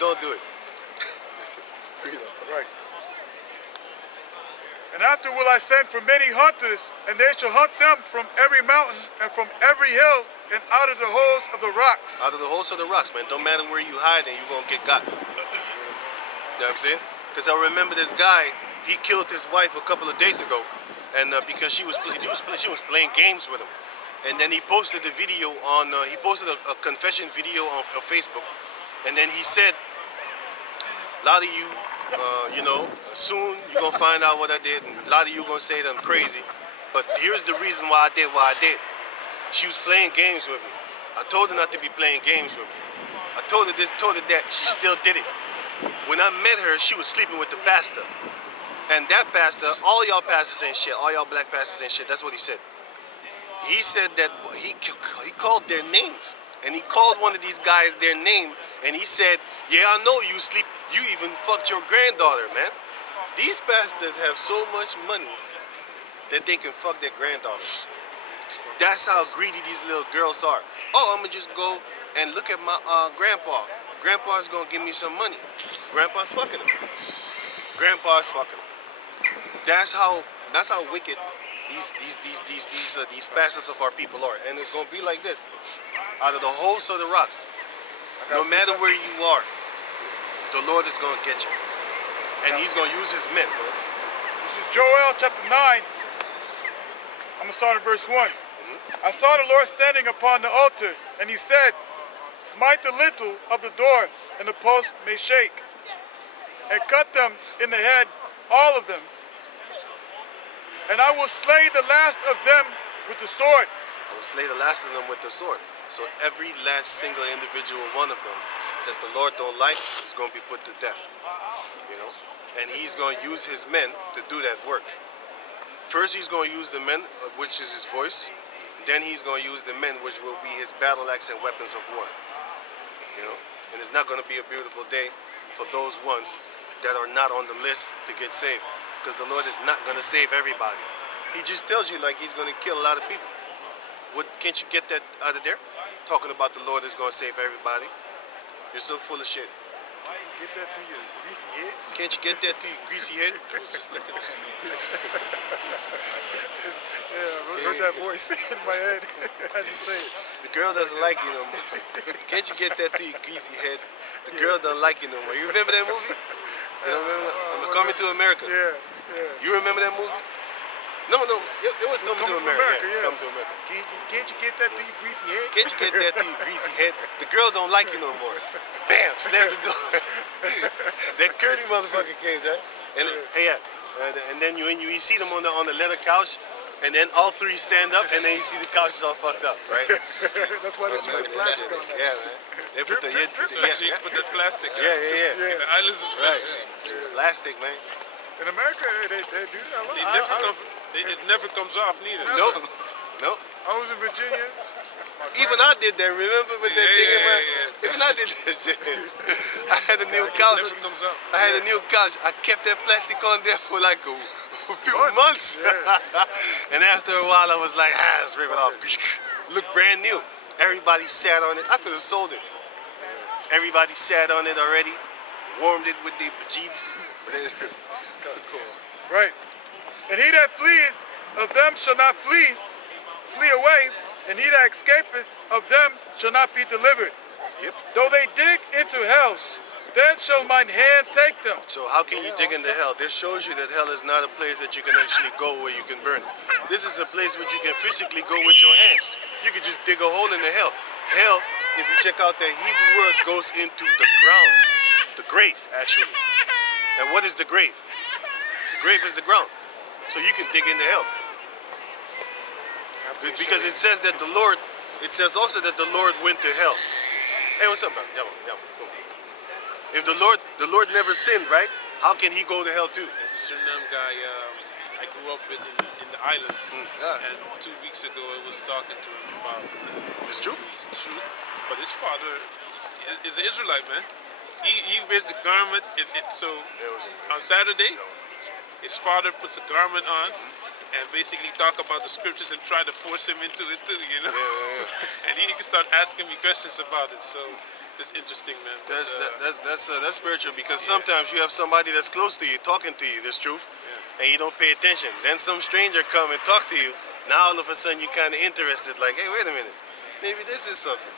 Don't do it. Right. And after will I send for many hunters, and they shall hunt them from every mountain and from every hill and out of the holes of the rocks. Out of the holes of the rocks, man. Don't matter where you hide, and you're gonna get got. You know what I'm saying? Because I remember this guy. He killed his wife a couple of days ago, and because she was playing games with him, and then he posted a video on. He posted a confession video on Facebook, and then he said, "A lot of you, soon you're gonna find out what I did, and a lot of you gonna say that I'm crazy, but here's the reason why I did what I did. She was playing games with me. I told her not to be playing games with me. I told her this, told her that. She still did it. When I met her, she was sleeping with the pastor. And that pastor, all y'all pastors ain't shit. All y'all black pastors ain't shit. That's what he said. He said that he called their names. And he called one of these guys their name. And he said, yeah, I know you sleep. You even fucked your granddaughter, man. These pastors have so much money that they can fuck their granddaughters. That's how greedy these little girls are. Oh, I'm gonna just go and look at my grandpa. Grandpa's gonna give me some money. Grandpa's fucking him. Grandpa's fucking him. That's how wicked these pastors of our people are. And it's gonna be like this. Out of the holes of the rocks, no matter where you are, the Lord is gonna get you. And he's gonna use his men, bro. This is Joel chapter 9. I'm gonna start at verse 1. I saw the Lord standing upon the altar, and he said, smite the lintel of the door, and the post may shake, and cut them in the head, all of them. And I will slay the last of them with the sword. I will slay the last of them with the sword. So every last single individual one of them that the Lord don't like is going to be put to death. You know? And he's going to use his men to do that work. First he's going to use the men, which is his voice. Then he's going to use the men, which will be his battle axe and weapons of war. You know? And it's not going to be a beautiful day for those ones that are not on the list to get saved. because the Lord is not going to save everybody. He just tells you like he's going to kill a lot of people. What, can't you get that out of there? Talking about the Lord is going to save everybody. You're so full of shit. Get that through your greasy head. Can't you get that through your greasy head? Yeah, I heard that voice in my head. I had to say it. The girl doesn't like you no more. Can't you get that through your greasy head? The girl doesn't like you no more. You remember that movie? You don't remember that? I'm Coming to America. Yeah, yeah. You remember that movie? No, it was Coming to America. Yeah. Coming to America. Can't you get that through your greasy head? Can't you get that through your greasy head? The girl don't like you no more. Bam, slam the door. That curly motherfucker came, right? And and then you see them on the leather couch, and then all three stand up, and then you see the couch is all fucked up, right? That's why they put the plastic on that. Yeah, man. They put the So actually you put that plastic on. yeah. In the islands especially. Plastic, man. In America, they do that. It never comes off neither. Nope. I was in Virginia. Even I did that, remember with that thing in my... Yeah. Even I did that shit. I had a new couch. It never comes off. I had a new couch. I kept that plastic on there for like a few months. And after a while I was like, let's rip it off. Look brand new. Everybody sat on it. I could have sold it. Everybody sat on it already. Warmed it with the bejeebs. Right. And he that fleeth of them shall not flee away, and he that escapeth of them shall not be delivered. Yep. Though they dig into hells, then shall mine hand take them. So how can you dig into hell? This shows you that hell is not a place that you can actually go where you can burn. This is a place where you can physically go with your hands. You can just dig a hole in the hell. Hell, if you check out the Hebrew word, goes into the ground. The grave, actually. And what is the grave? The grave is the ground. So you can dig into hell. Because it says that the Lord, it says also that the Lord went to hell. Hey, what's up, man? Yeah. If the Lord never sinned, right? How can he go to hell too? As a Suriname guy, I grew up in the islands, and 2 weeks ago I was talking to him about It's true. It's true. But his father is an Israelite, man. He wears the garment. So on Saturday, his father puts a garment on and basically talk about the scriptures and try to force him into it too, you know. And he can start asking me questions about it. So it's interesting, man. But, that's spiritual, because sometimes you have somebody that's close to you talking to you this truth, and you don't pay attention. Then some stranger come and talk to you. Now all of a sudden you're kind of interested. Like, hey, wait a minute, maybe this is something.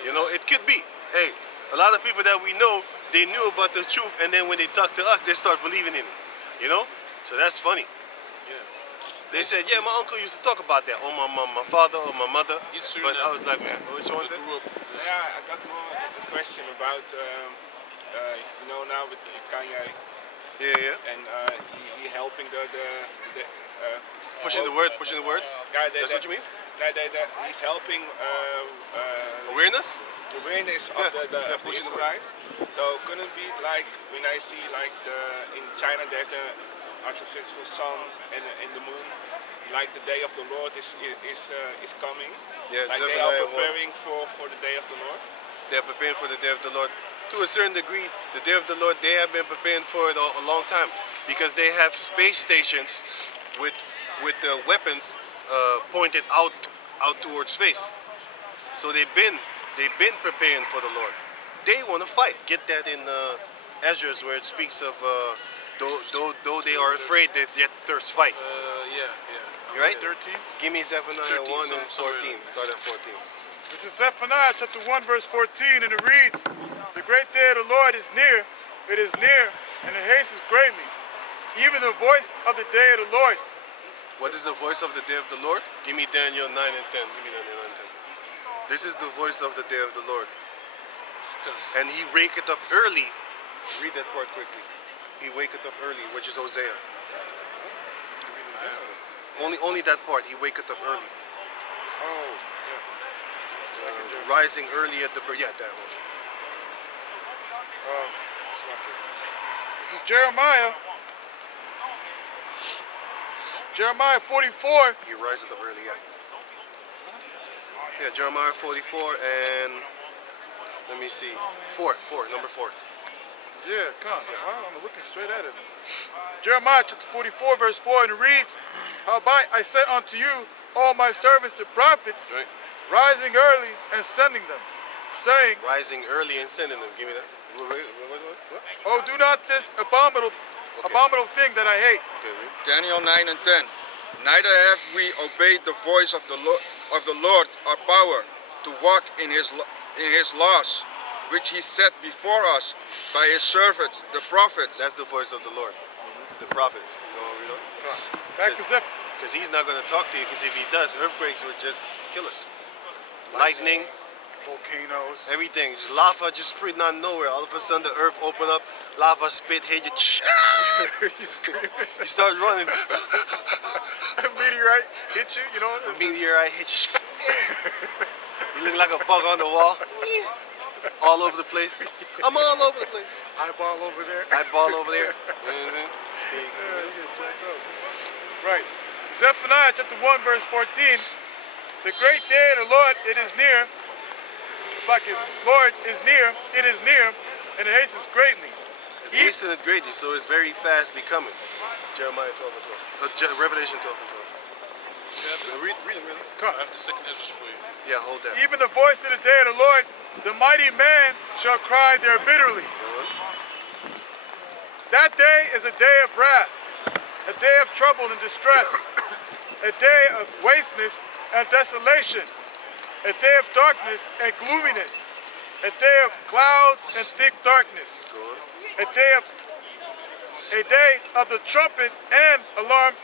You know, it could be. Hey, a lot of people that we know, they knew about the truth, and then when they talk to us, they start believing in it. You know, so that's funny. They said, yeah, my uncle used to talk about that, or my father, or my mother. But I was like, man, which one said? Yeah, I got more a question about, you know, now with Kanye. Yeah. And he helping the Pushing the word. Yeah, That's what you mean? He's helping Awareness? the awareness of the pushing the Israelite. So couldn't it be like when I see like in China they have the artificial sun and the moon, like the day of the Lord is coming. Yeah, like they are preparing for the day of the Lord. They're preparing for the day of the Lord. To a certain degree, the day of the Lord, they have been preparing for it a long time, because they have space stations with weapons pointed out towards space. So they've been preparing for the Lord. They want to fight. Get that in Ezra's, where it speaks of though they are afraid, they yet thirst fight. Yeah. Right? 13. Give me Zephaniah 13, 1 and somewhere 14. Start at 14. This is Zephaniah chapter 1 verse 14, and it reads, "The great day of the Lord is near, it is near, and it hastes greatly. Even the voice of the day of the Lord." What is the voice of the day of the Lord? Give me Daniel 9 and 10. Give me Daniel 9 and 10. This is the voice of the day of the Lord. And he waketh up early. Read that part quickly. He waketh up early, which is Hosea. Only that part. He waketh up early. Oh, Rising early at the birth. Yeah, that one. this is Jeremiah. Jeremiah 44. He rises up early. Yeah, Jeremiah 44 and let me see. Number 4. Yeah, come on. Wow, I'm looking straight at it. Jeremiah chapter 44, verse 4, and it reads, Howbeit I sent unto you all my servants the prophets, Right. rising early and sending them, saying, Rising early and sending them. Give me that. What? Oh, do not this abominable thing that I hate. Okay, read. Daniel 9 and 10. Neither have we obeyed the voice of the Lord our power to walk in his laws, which he set before us by his servants, the prophets. That's the voice of the Lord. The prophets. You know, read on? Back to Zeph. Because he's not going to talk to you, because if he does, earthquakes would just kill us. Lightning, Volcanoes. everything. Just lava just spitting out of nowhere. All of a sudden the earth open up, lava spit hit you. You scream. You start running. A meteorite hit you, you know? Meteorite hit you. You look like a bug on the wall. All over the place. I'm all over the place. Eyeball over there. Eyeball over there. You know what I'm saying? Yeah, you get checked out. Right. Zephaniah chapter 1, verse 14. The great day of the Lord, it is near. It's like the Lord is near, it is near, and it hastens greatly. It hastened greatly, so it's very fastly coming. Jeremiah 12 and 12. Revelation 12 and 12. Read it, really. I have the second Ezra for you. Yeah, hold that. Even the voice of the day of the Lord, the mighty man shall cry there bitterly. That day is a day of wrath, a day of trouble and distress, a day of wasteness and desolation, a day of darkness and gloominess, a day of clouds and thick darkness, Go on. a day of the trumpet and alarm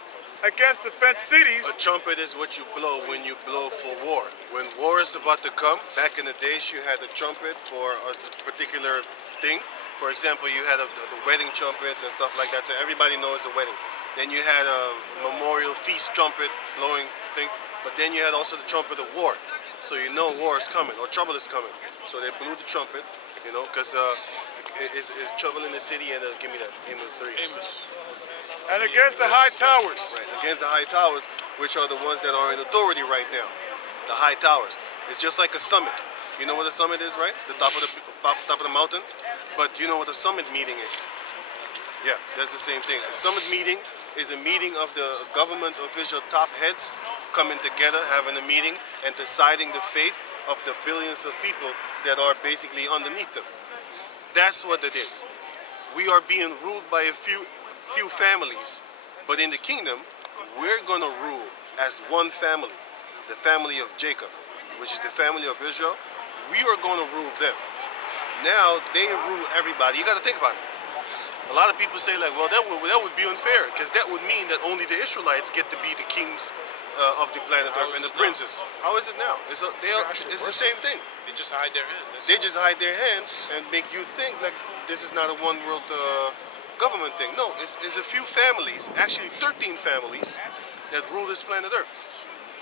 against the fenced cities. A trumpet is what you blow when you blow for war. When war is about to come, back in the days you had a trumpet for a particular thing. For example, you had the wedding trumpets and stuff like that, so everybody knows a wedding. Then you had a memorial feast trumpet blowing thing, but then you had also the trumpet of war. So you know war is coming, or trouble is coming. So they blew the trumpet, you know, because it's trouble in the city, and give me that, Amos 3. Amos. And against the high towers. Right, against the high towers, which are the ones that are in authority right now. The high towers. It's just like a summit. You know what a summit is, right? The top of the mountain. But you know what a summit meeting is? Yeah, that's the same thing. A summit meeting is a meeting of the government official top heads coming together, having a meeting, and deciding the fate of the billions of people that are basically underneath them. That's what it is. We are being ruled by a few families, but in the kingdom, we're going to rule as one family, the family of Jacob, which is the family of Israel. We are going to rule them. Now they rule everybody. You got to think about it. A lot of people say like, well, that would be unfair, because that would mean that only the Israelites get to be the kings of the planet Earth and the princes. How is it now? It's the same thing. They just hide their hand. They just hide their hand and make you think like this is not a one world government thing. No, it's a few families, actually 13 families, that rule this planet Earth.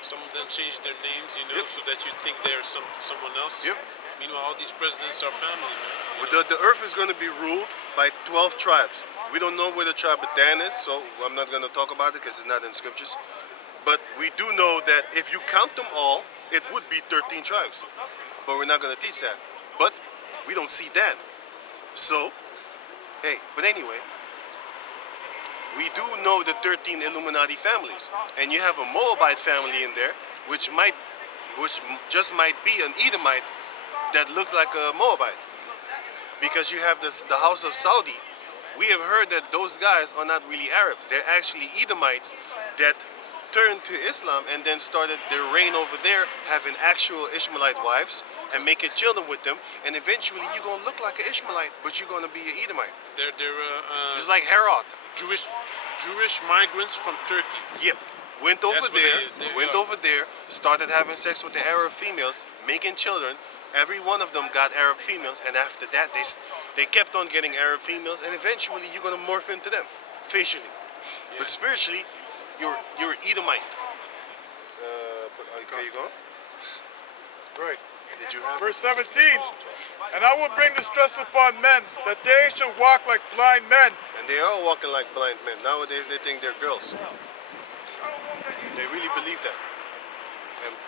Some of them change their names, you know, Yep. so that you think they're someone else. Yep. Meanwhile, all these presidents are family, man. The earth is going to be ruled by 12 tribes. We don't know where the tribe of Dan is, so I'm not going to talk about it because it's not in scriptures. But we do know that if you count them all, it would be 13 tribes. But we're not going to teach that. But we don't see Dan. So, hey, but anyway, we do know the 13 Illuminati families. And you have a Moabite family in there, which just might be an Edomite that looked like a Moabite. Because you have the house of Saudi. We have heard that those guys are not really Arabs. They're actually Edomites that turned to Islam and then started their reign over there, having actual Ishmaelite wives and making children with them. And eventually you're going to look like an Ishmaelite, but you're going to be an Edomite. They're Just like Herod. Jewish migrants from Turkey. Yep. Went over That's what there, started having sex with the Arab females, making children. Every one of them got Arab females, and after that, they kept on getting Arab females, and eventually you're gonna morph into them, facially. Yeah. But spiritually, you're Edomite. Okay, you going? Right. Did you have Verse 17. And I will bring distress upon men, that they shall walk like blind men. And they are walking like blind men. Nowadays, they think they're girls. They really believe that.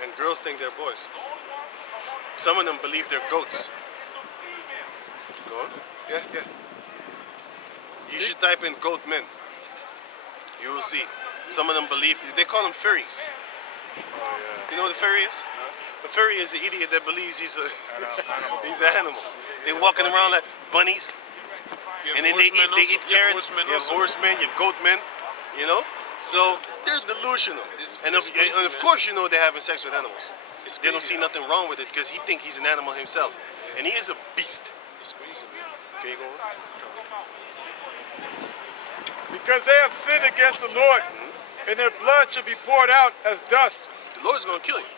And girls think they're boys. Some of them believe they're goats. Go on. Yeah. You should type in goat men. You will see. Some of them believe, they call them fairies. You know what a fairy is? A fairy is an idiot that believes he's he's an animal. They're walking around like bunnies, You have and then they horsemen eat also. You have carrots. horsemen You have also. horsemen, you have goat men, you know? So they're delusional. And of crazy, and of man. course you know they're having sex with animals. It's They don't crazy, see man. nothing wrong with it because he thinks he's an animal himself. And he is a beast. It's crazy, man. Okay, go on. Because they have sinned against the Lord, and their blood shall be poured out as dust, The Lord's gonna kill you.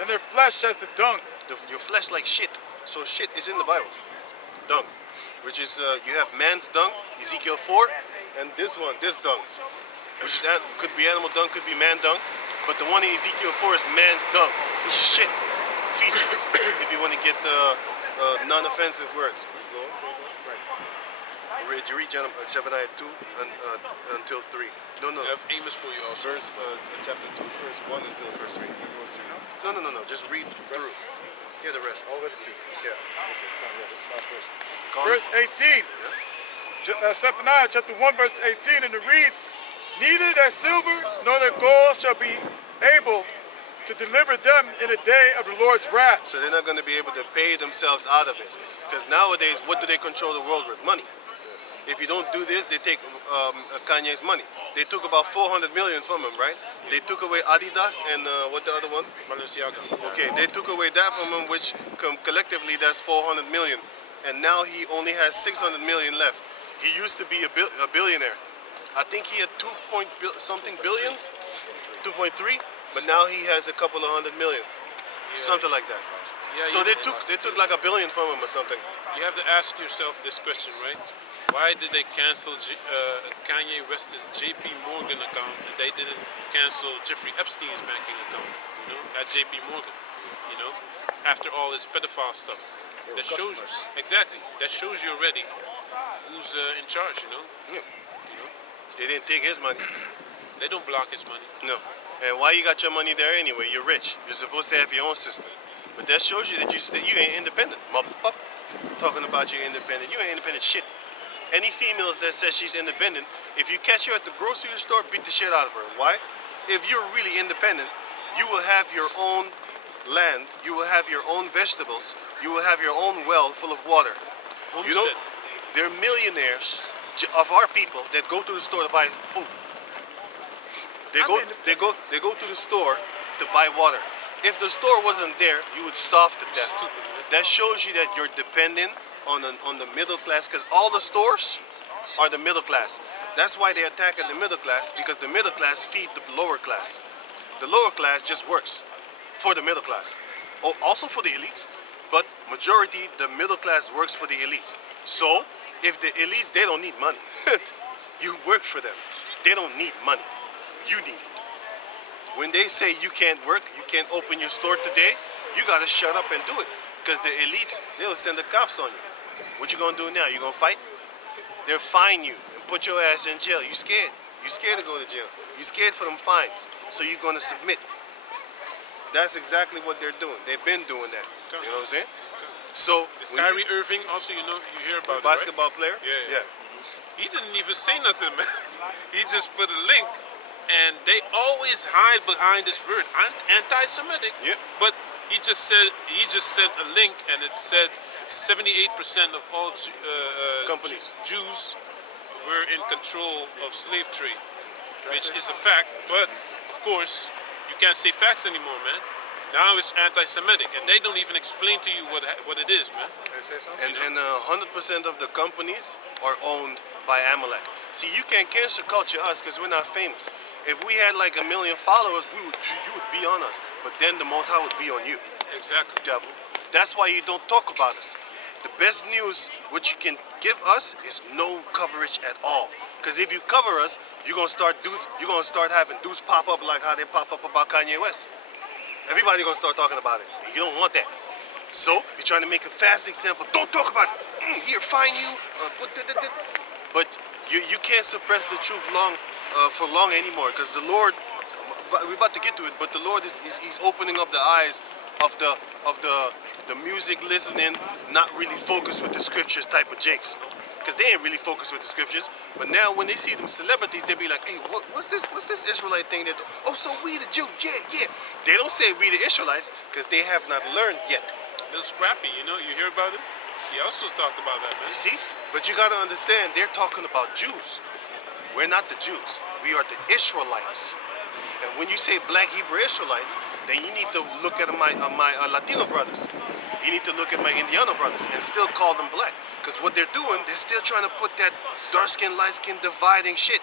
and their flesh as the dung. Your flesh like shit. So shit is in the Bible. Dung. Which is, you have man's dung, Ezekiel 4, and this one, this dung. Which is, could be animal dung, could be man dung. But the one in Ezekiel 4 is man's dung, which is shit. Feces, if you want to get non-offensive words. Go on, go on. Right. Read Zephaniah 2 until 3. No. I have Amos for you also. Verse, chapter 2, verse 1 until verse 3. No. Just read through. Yeah, the rest. All the way to 2. Yeah. This is my first. Call Verse it. 18. Zephaniah chapter 1 verse 18, and it reads, neither their silver nor their gold shall be able to deliver them in the day of the Lord's wrath. So they're not going to be able to pay themselves out of this. Because nowadays, what do they control the world with? Money. If you don't do this, they take Kanye's money. They took about 400 million from him, right? They took away Adidas and what the other one? Balenciaga. Okay, they took away that from him, which collectively that's 400 million. And now he only has 600 million left. He used to be a billionaire. I think he had 2.something billion, 2.3, but now he has a couple of 100 million, something like that. Yeah, So you, they took like a billion from him or something. you have to ask yourself this question, right? Why did they cancel Kanye West's JP Morgan account and they didn't cancel Jeffrey Epstein's banking account, at JP Morgan, after all this pedophile stuff? That shows exactly. That shows you already who's in charge, Yeah. They didn't take his money. They don't block his money. No. And why you got your money there anyway? You're rich. You're supposed to have your own system. But that shows you that you ain't independent, motherfucker. Talking about you independent. You ain't independent shit. Any females that says she's independent, if you catch her at the grocery store, beat the shit out of her. Why? If you're really independent, you will have your own land, you will have your own vegetables, you will have your own well full of water. You know, Homestead. there are millionaires of our people that go to the store to buy food. They go to the store to buy water. If the store wasn't there, you would starve to death. Stupid, man. That shows you that you're dependent on the middle class, because all the stores are the middle class. That's why they attack at the middle class, because the middle class feed the lower class. The lower class just works for the middle class. Also for the elites, but majority, the middle class works for the elites. So, if the elites, they don't need money. You work for them. They don't need money. You need it. When they say you can't work, you can't open your store today, you gotta shut up and do it. Because the elites, they'll send the cops on you. What you gonna do now? You gonna fight? They'll fine you and put your ass in jail. You scared. You scared to go to jail. You scared for them fines. So you're gonna submit. That's exactly what they're doing. They've been doing that. You know what I'm saying? So, Is when Kyrie Irving also, you hear about the basketball player? Yeah. He didn't even say nothing, man. He just put a link, and they always hide behind this word, anti-Semitic. Yep. But he just sent a link, and it said 78% of all Companies. Jews were in control of slave trade, which is a fact. But of course, you can't say facts anymore, man. Now it's anti-Semitic, and they don't even explain to you what it is, man. And 100% of the companies are owned by Amalek. See, you can't cancel culture us because we're not famous. If we had like 1 million followers, you would be on us. But then the Most High would be on you, Exactly. devil. That's why you don't talk about us. The best news what you can give us is no coverage at all. Because if you cover us, you're gonna start having dudes pop up like how they pop up about Kanye West. Everybody gonna start talking about it. You don't want that. So you're trying to make a fast example. Don't talk about it. Here, fine you. But you can't suppress the truth for long anymore, because the Lord. We're about to get to it, but the Lord he's opening up the eyes of the music listening, not really focused with the scriptures type of jakes. because they ain't really focused with the scriptures. But now when they see them celebrities, they be like, hey, what's this Israelite thing that, oh, so we the Jew, yeah. They don't say we the Israelites because they have not learned yet. They're scrappy, you know. You hear about it? He also talked about that, man. You see? But you got to understand, they're talking about Jews. We're not the Jews. We are the Israelites. And when you say black Hebrew Israelites, then you need to look at my Latino brothers. You need to look at my Indiano brothers and still call them black. Because what they're doing, they're still trying to put that dark skin, light skin dividing shit.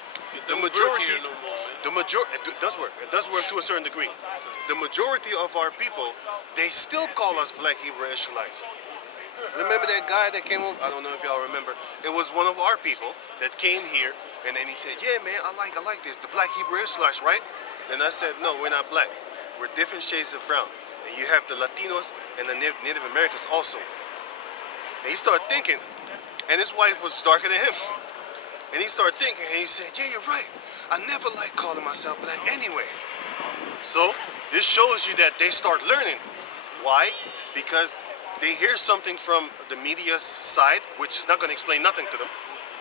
The majority, here no more, man. the majority, it does work. It does work to a certain degree. The majority of our people, they still call us black Hebrew Israelites. Remember that guy that came over? I don't know if y'all remember. It was one of our people that came here, and then he said, "Yeah, man, I like this. The black Hebrew Israelites, right?" And I said, "No, we're not black. We're different shades of brown. And you have the Latinos and the Native Americans also." And he started thinking, and his wife was darker than him. And he started thinking, and he said, "Yeah, you're right. I never liked calling myself black anyway." So this shows you that they start learning. Why? Because they hear something from the media's side, which is not going to explain nothing to them.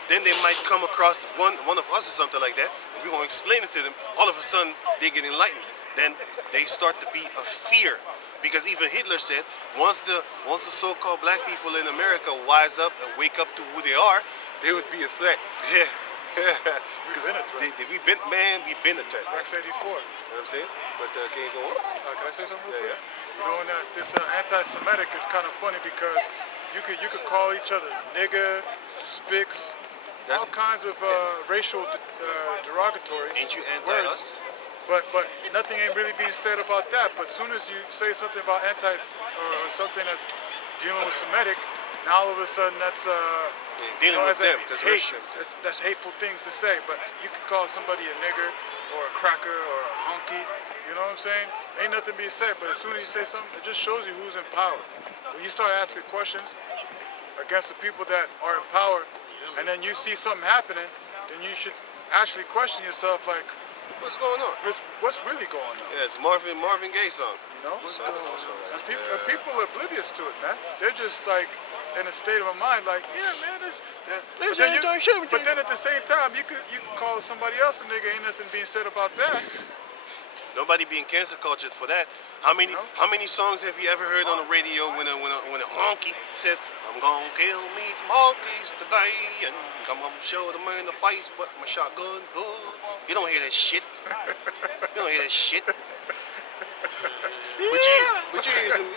Then they might come across one of us or something like that, and we're going to explain it to them. All of a sudden, they get enlightened. Then they start to be a fear. Because even Hitler said, once the so-called black people in America wise up and wake up to who they are, they would be a threat. Yeah. We've been a threat. We've been a threat. Rex 84. You know what I'm saying? But can you go on? Can I say something real Yeah, quick? You know, and this anti-Semitic is kind of funny because you could call each other nigga, spics, all kinds of racial derogatory Ain't you words. anti-us? But nothing ain't really being said about that. But as soon as you say something about or something that's dealing with Semitic, now all of a sudden that's Dealing with them, because we're hate. shit. That's hateful things to say. But you can call somebody a nigger or a cracker or a honky. You know what I'm saying? Ain't nothing being said. But as soon as you say something, it just shows you who's in power. When you start asking questions against the people that are in power, and then you see something happening, then you should actually question yourself, like, What's going on? what's really going on? Yeah, it's Marvin Gaye song. You know? What's going on? And people are oblivious to it, man. They're just like in a state of a mind, like, yeah, man, but then at the same time, you can call somebody else a nigga. Ain't nothing being said about that. Nobody being cancel cultured for that. How many songs have you ever heard on the radio when a honky says, "I'm gonna kill me some honkies today and come up and show them in the face what my shotgun does"? You don't hear that shit. You don't hear that shit. But you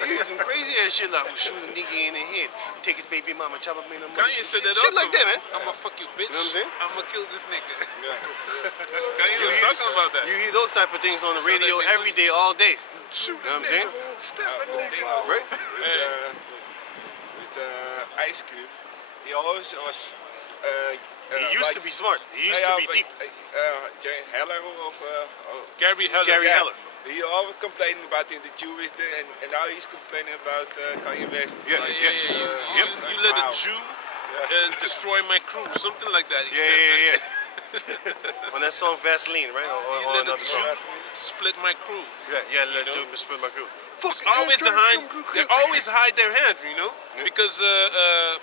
hear some crazy ass shit like, "We'll shoot a nigga in the head, take his baby mama, chop up in the mouth." Kanye said that shit also. like that, man. I'ma fuck you, bitch. You know what I'm saying? I'ma kill this nigga. Kanye was talking about that. You hear those type of things on the Sound like radio Big every day, all day. Shoot You know what I'm saying? Stab a nigga. Right? With Ice Cube, he always was. He used to be smart. He used to be deep. Jay Heller of Gary Heller. Gary Heller. He always complaining about the Jewish thing, and now he's complaining about Kanye West. Yeah, Like, You let a Jew destroy my crew, something like that. He said, man. On that song Vaseline, right? You Or let a another Jew song. split my crew. Let Jew split my crew. It's always they always hide their hand, you know, because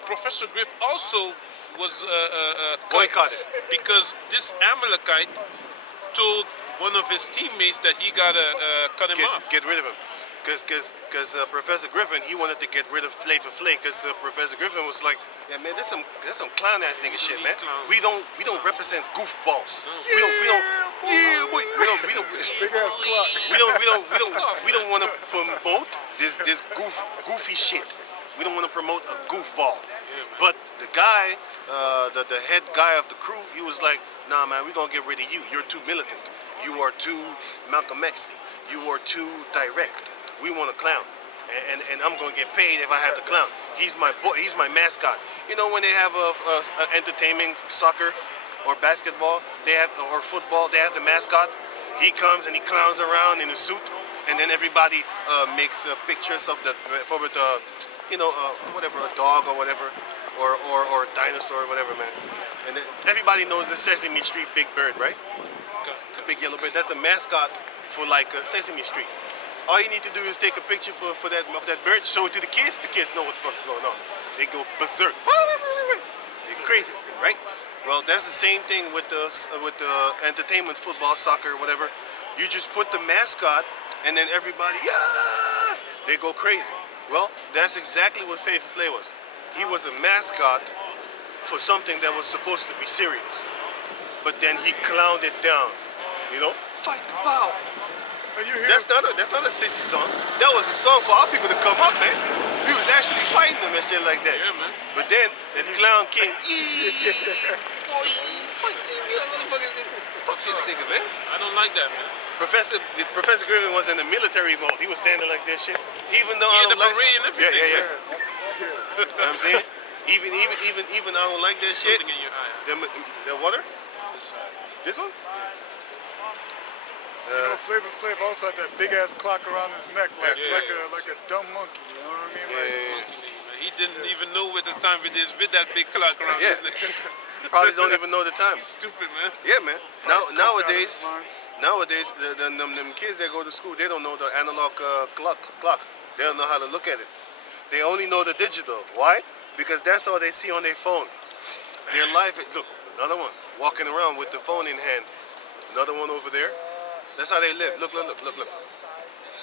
Professor Griff also was cut Boycotted. because this Amalekite told one of his teammates that he gotta cut him off. Get rid of him. Because Professor Griffin, he wanted to get rid of Flavor Flav because Professor Griffin was like, "Yeah, man, that's some clown ass nigga shit, man. Clown. We don't represent goofballs. Big ass clock. We don't want to promote this goofy shit. We don't want to promote a goofball." But the guy, the head guy of the crew, he was like, "Nah, man, we're gonna get rid of you. You're too militant. You are too Malcolm X-y. You are too direct. We want a clown, and I'm gonna get paid if I have the clown. He's my boy. He's my mascot. You know when they have a entertaining soccer or basketball, or football, they have the mascot. He comes and he clowns around in a suit, and then everybody makes pictures of whatever, a dog or whatever, or a dinosaur or whatever, man. And then everybody knows the Sesame Street Big Bird, right? The big yellow bird. That's the mascot for Sesame Street. All you need to do is take a picture of that bird, show it to the kids. The kids know what the fuck's going on. They go berserk. They're crazy, right? Well, that's the same thing with the entertainment, football, soccer, whatever. You just put the mascot, and then everybody, yeah, they go crazy. Well, that's exactly what Faith Flay was. He was a mascot for something that was supposed to be serious, but then he clowned it down. You know, fight the power. And you hear That's not a sissy song. That was a song for our people to come up, man. We was actually fighting them and shit like that. Yeah, man. But then the clown came. Fuck this nigga, man. I don't like that, man. Professor Griffin was in the military mode. He was standing like this shit. Even though Yeah, I the don't like. beret and everything. Yeah. You know what I'm saying? Even I don't like that shit. Something in your eye. The water? This side. This one? You know, Flavor Flav also had that big ass clock around his neck, like Yeah. like a dumb monkey. You know what I mean? Yeah, Like, yeah, Monkey nigga, man. He didn't even know at the time it is with that big clock around Yeah. his neck. Probably don't even know the time. He's stupid, man. Yeah, man. Nowadays, Nowadays, them kids that go to school, they don't know the analog clock. They don't know how to look at it. They only know the digital. Why? Because that's all they see on their phone. Their life, look, another one, walking around with the phone in hand. Another one over there. That's how they live. Look.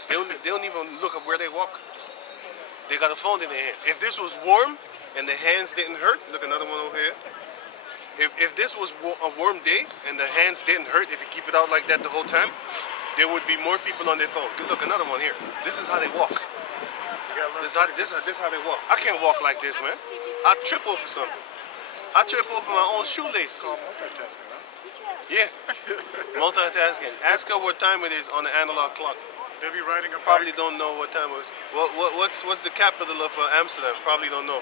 They don't even look at where they walk. They got a phone in their hand. If this was warm and the hands didn't hurt, look, another one over here. If this was a warm day and the hands didn't hurt, if you keep it out like that the whole time, there would be more people on their phone. Look, another one here. This is how they walk. This is how they walk. I can't walk like this, man. I trip over something. I trip over my own shoelaces. called multitasking, huh? Yeah. Multitasking. Ask her what time it is on the analog clock. They be riding a Probably bike. don't know what time it is. What's the capital of Amsterdam? Probably don't know.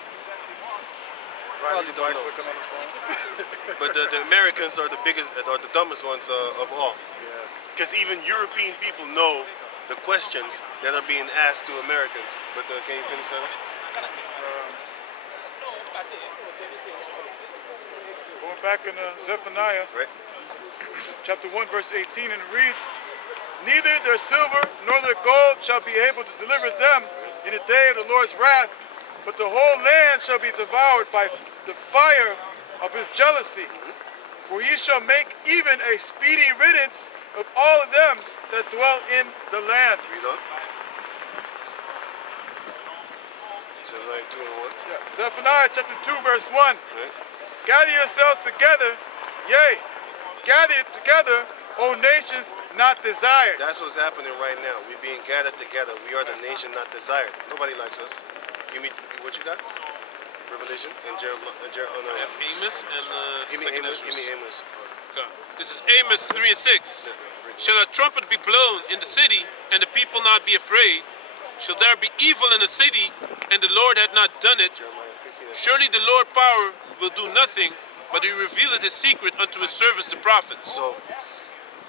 Riding probably a don't bike, know. looking on the phone. But the Americans are the biggest, or the dumbest ones of all. Yeah. Because even European people know the questions that are being asked to Americans. But can you finish that? Going back in Zephaniah, Right? chapter 1, verse 18, and it reads, "Neither their silver nor their gold shall be able to deliver them in the day of the Lord's wrath, but the whole land shall be devoured by the fire of his jealousy. For he shall make even a speedy riddance of all of them that dwell in the land." Read on. Zephaniah 2 and 1. Yeah. Zephaniah chapter 2, verse 1. Right? "Gather yourselves together, yea, gather it together, O nations not desired." That's what's happening right now. We're being gathered together. We are the nation not desired. Nobody likes us. Give me what you got? Revelation and Jeremiah. I have Amos and Give me second Amos. Give Ezra. me Amos. Okay. This is Amos 3 and 6. Shall a trumpet be blown in the city, and the people not be afraid? Shall there be evil in the city, and the Lord had not done it? Jeremiah 15 and Surely the Lord power will do nothing, but he revealeth his secret unto his servants the prophets. So,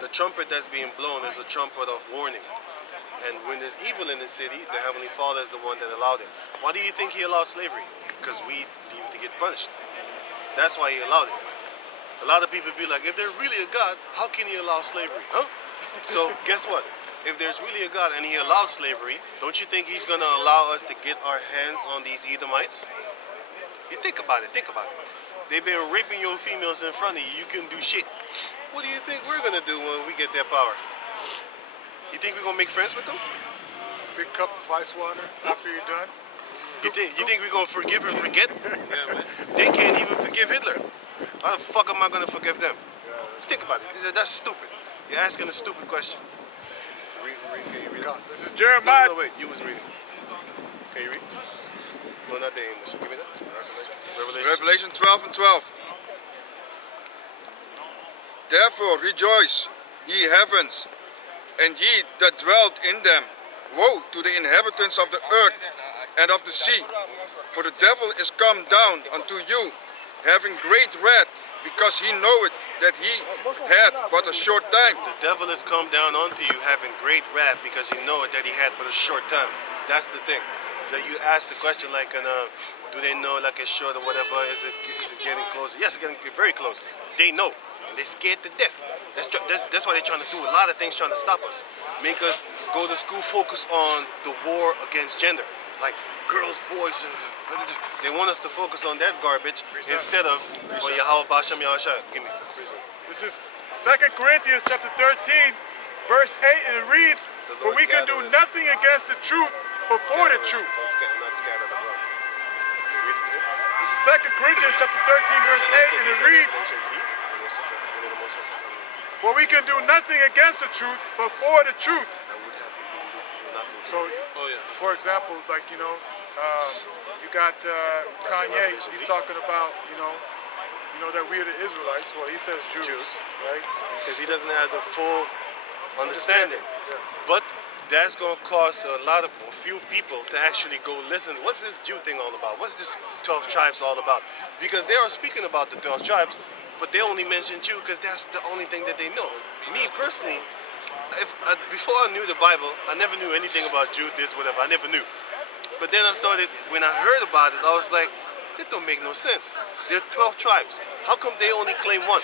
the trumpet that's being blown is a trumpet of warning. And when there's evil in the city, the Heavenly Father is the one that allowed it. Why do you think he allowed slavery? Because we need to get punished. That's why he allowed it. A lot of people be like, if there's really a God, how can he allow slavery? Huh? So, guess what? If there's really a God and he allowed slavery, don't you think he's going to allow us to get our hands on these Edomites? You think about it. They've been raping your females in front of you. You couldn't do shit. What do you think we're going to do when we get that power? You think we're going to make friends with them? Big cup of ice water after you're done. You think we're going to forgive and forget? Yeah, man. They can't even forgive Hitler. How the fuck am I going to forgive them? Think about it. That's stupid. You're asking a stupid question. Can you read it? This is Jeremiah. No, wait. You was reading. Can you read? No, not the Amos. Give me that. Revelation. Revelation 12 and 12. Therefore rejoice, ye heavens, and ye that dwelt in them. Woe to the inhabitants of the earth and of the sea, for the devil is come down unto you, having great wrath, because he knoweth that he had but a short time. The devil has come down onto you having great wrath because he know that he had but a short time. That's the thing. That you ask the question like, do they know like it's short or whatever? Is it getting closer? Yes, it's getting very close. They know. And they're scared to death. That's why they're trying to do a lot of things trying to stop us. Make us go to school, focus on the war against gender. like girls' voice. They want us to focus on that garbage instead of, oh yeah, how about Shem Yahshua? Give me. This is 2 Corinthians chapter 13, verse 8, and it reads, "For we can do nothing against the truth before the truth." Not scattered abroad. Read it again. This is 2 Corinthians chapter 13, verse 8, and it reads, "For we can do nothing against the truth before the truth." So, Oh yeah. for example, like, you got Kanye, he's talking about, that we are the Israelites. Well, he says Jews. Right? Because he doesn't have the full understanding. Yeah. But that's going to cause a few people to actually go listen. What's this Jew thing all about? What's this 12 tribes all about? Because they are speaking about the 12 tribes, but they only mention Jew because that's the only thing that they know. Me personally, before I knew the Bible, I never knew anything about Jew, this, whatever. I never knew. But then when I heard about it, I was like, that don't make no sense. There are 12 tribes. How come they only claim one?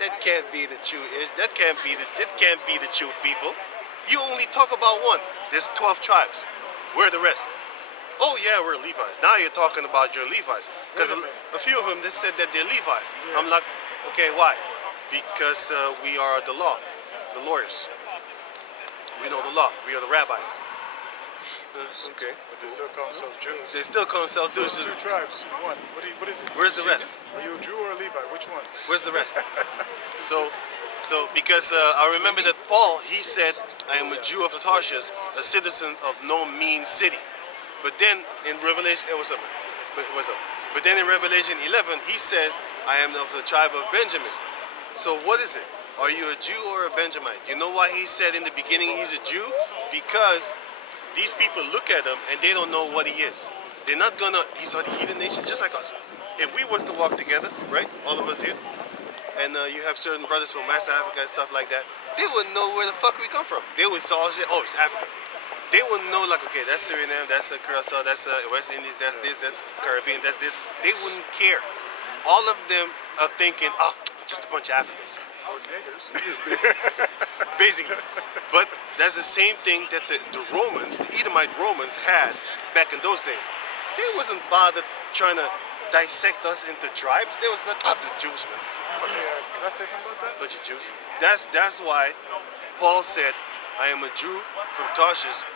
That can't be the true is. That can't be the true people. You only talk about one. There's 12 tribes. Where are the rest? Oh yeah, we're Levites. Now you're talking about your Levites. Because a few of them they said that they're Levi. Yeah. I'm like, okay, why? Because we are the law, the lawyers. We know the law. We are the rabbis. Okay. But they still call themselves Jews. They still call themselves Jews. So 2 tribes, one. What is it? Where's the rest? Are you a Jew or a Levi? Which one? Where's the rest? So because I remember that Paul, he said, I am a Jew of Tarshish, a citizen of no mean city. But then in Revelation, what's up? But then in Revelation 11, he says, I am of the tribe of Benjamin. So what is it? Are you a Jew or a Benjamite? You know why he said in the beginning he's a Jew? Because these people look at him and they don't know what he is. They're not gonna, these are the heathen nations just like us. If we was to walk together, right, all of us here, and you have certain brothers from West Africa and stuff like that, they wouldn't know where the fuck we come from. They would saw shit, oh, it's Africa. They wouldn't know like, okay, that's Suriname, that's Curacao, that's West Indies, that's this, that's Caribbean, that's this. They wouldn't care. All of them are thinking, oh, just a bunch of Africans. Or niggers. Basically. But that's the same thing that the Romans, the Edomite Romans had back in those days. They wasn't bothered trying to dissect us into tribes. They was like, oh, the Jews, man. Can I say something about that? Bunch of Jews. That's why Paul said, I am a Jew from Tarshish,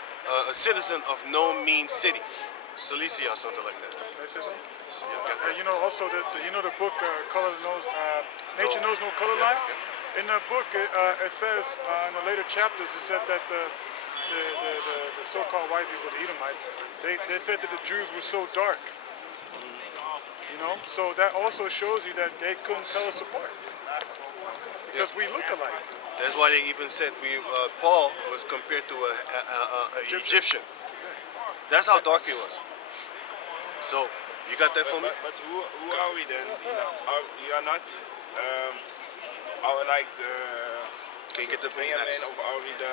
a citizen of no mean city. Cilicia or something like that. Can I say something? Yeah, Also the book Color Knows Nature Knows No Color Line. In the book it says in the later chapters it said that the so-called white people, the Edomites, they said that the Jews were so dark. So that also shows you that they couldn't tell us apart because we look alike. That's why they even said Paul was compared to an Egyptian. That's how dark he was. So you got that for me? But who are we then? You are not like the Can you get the Benjamin, or are we the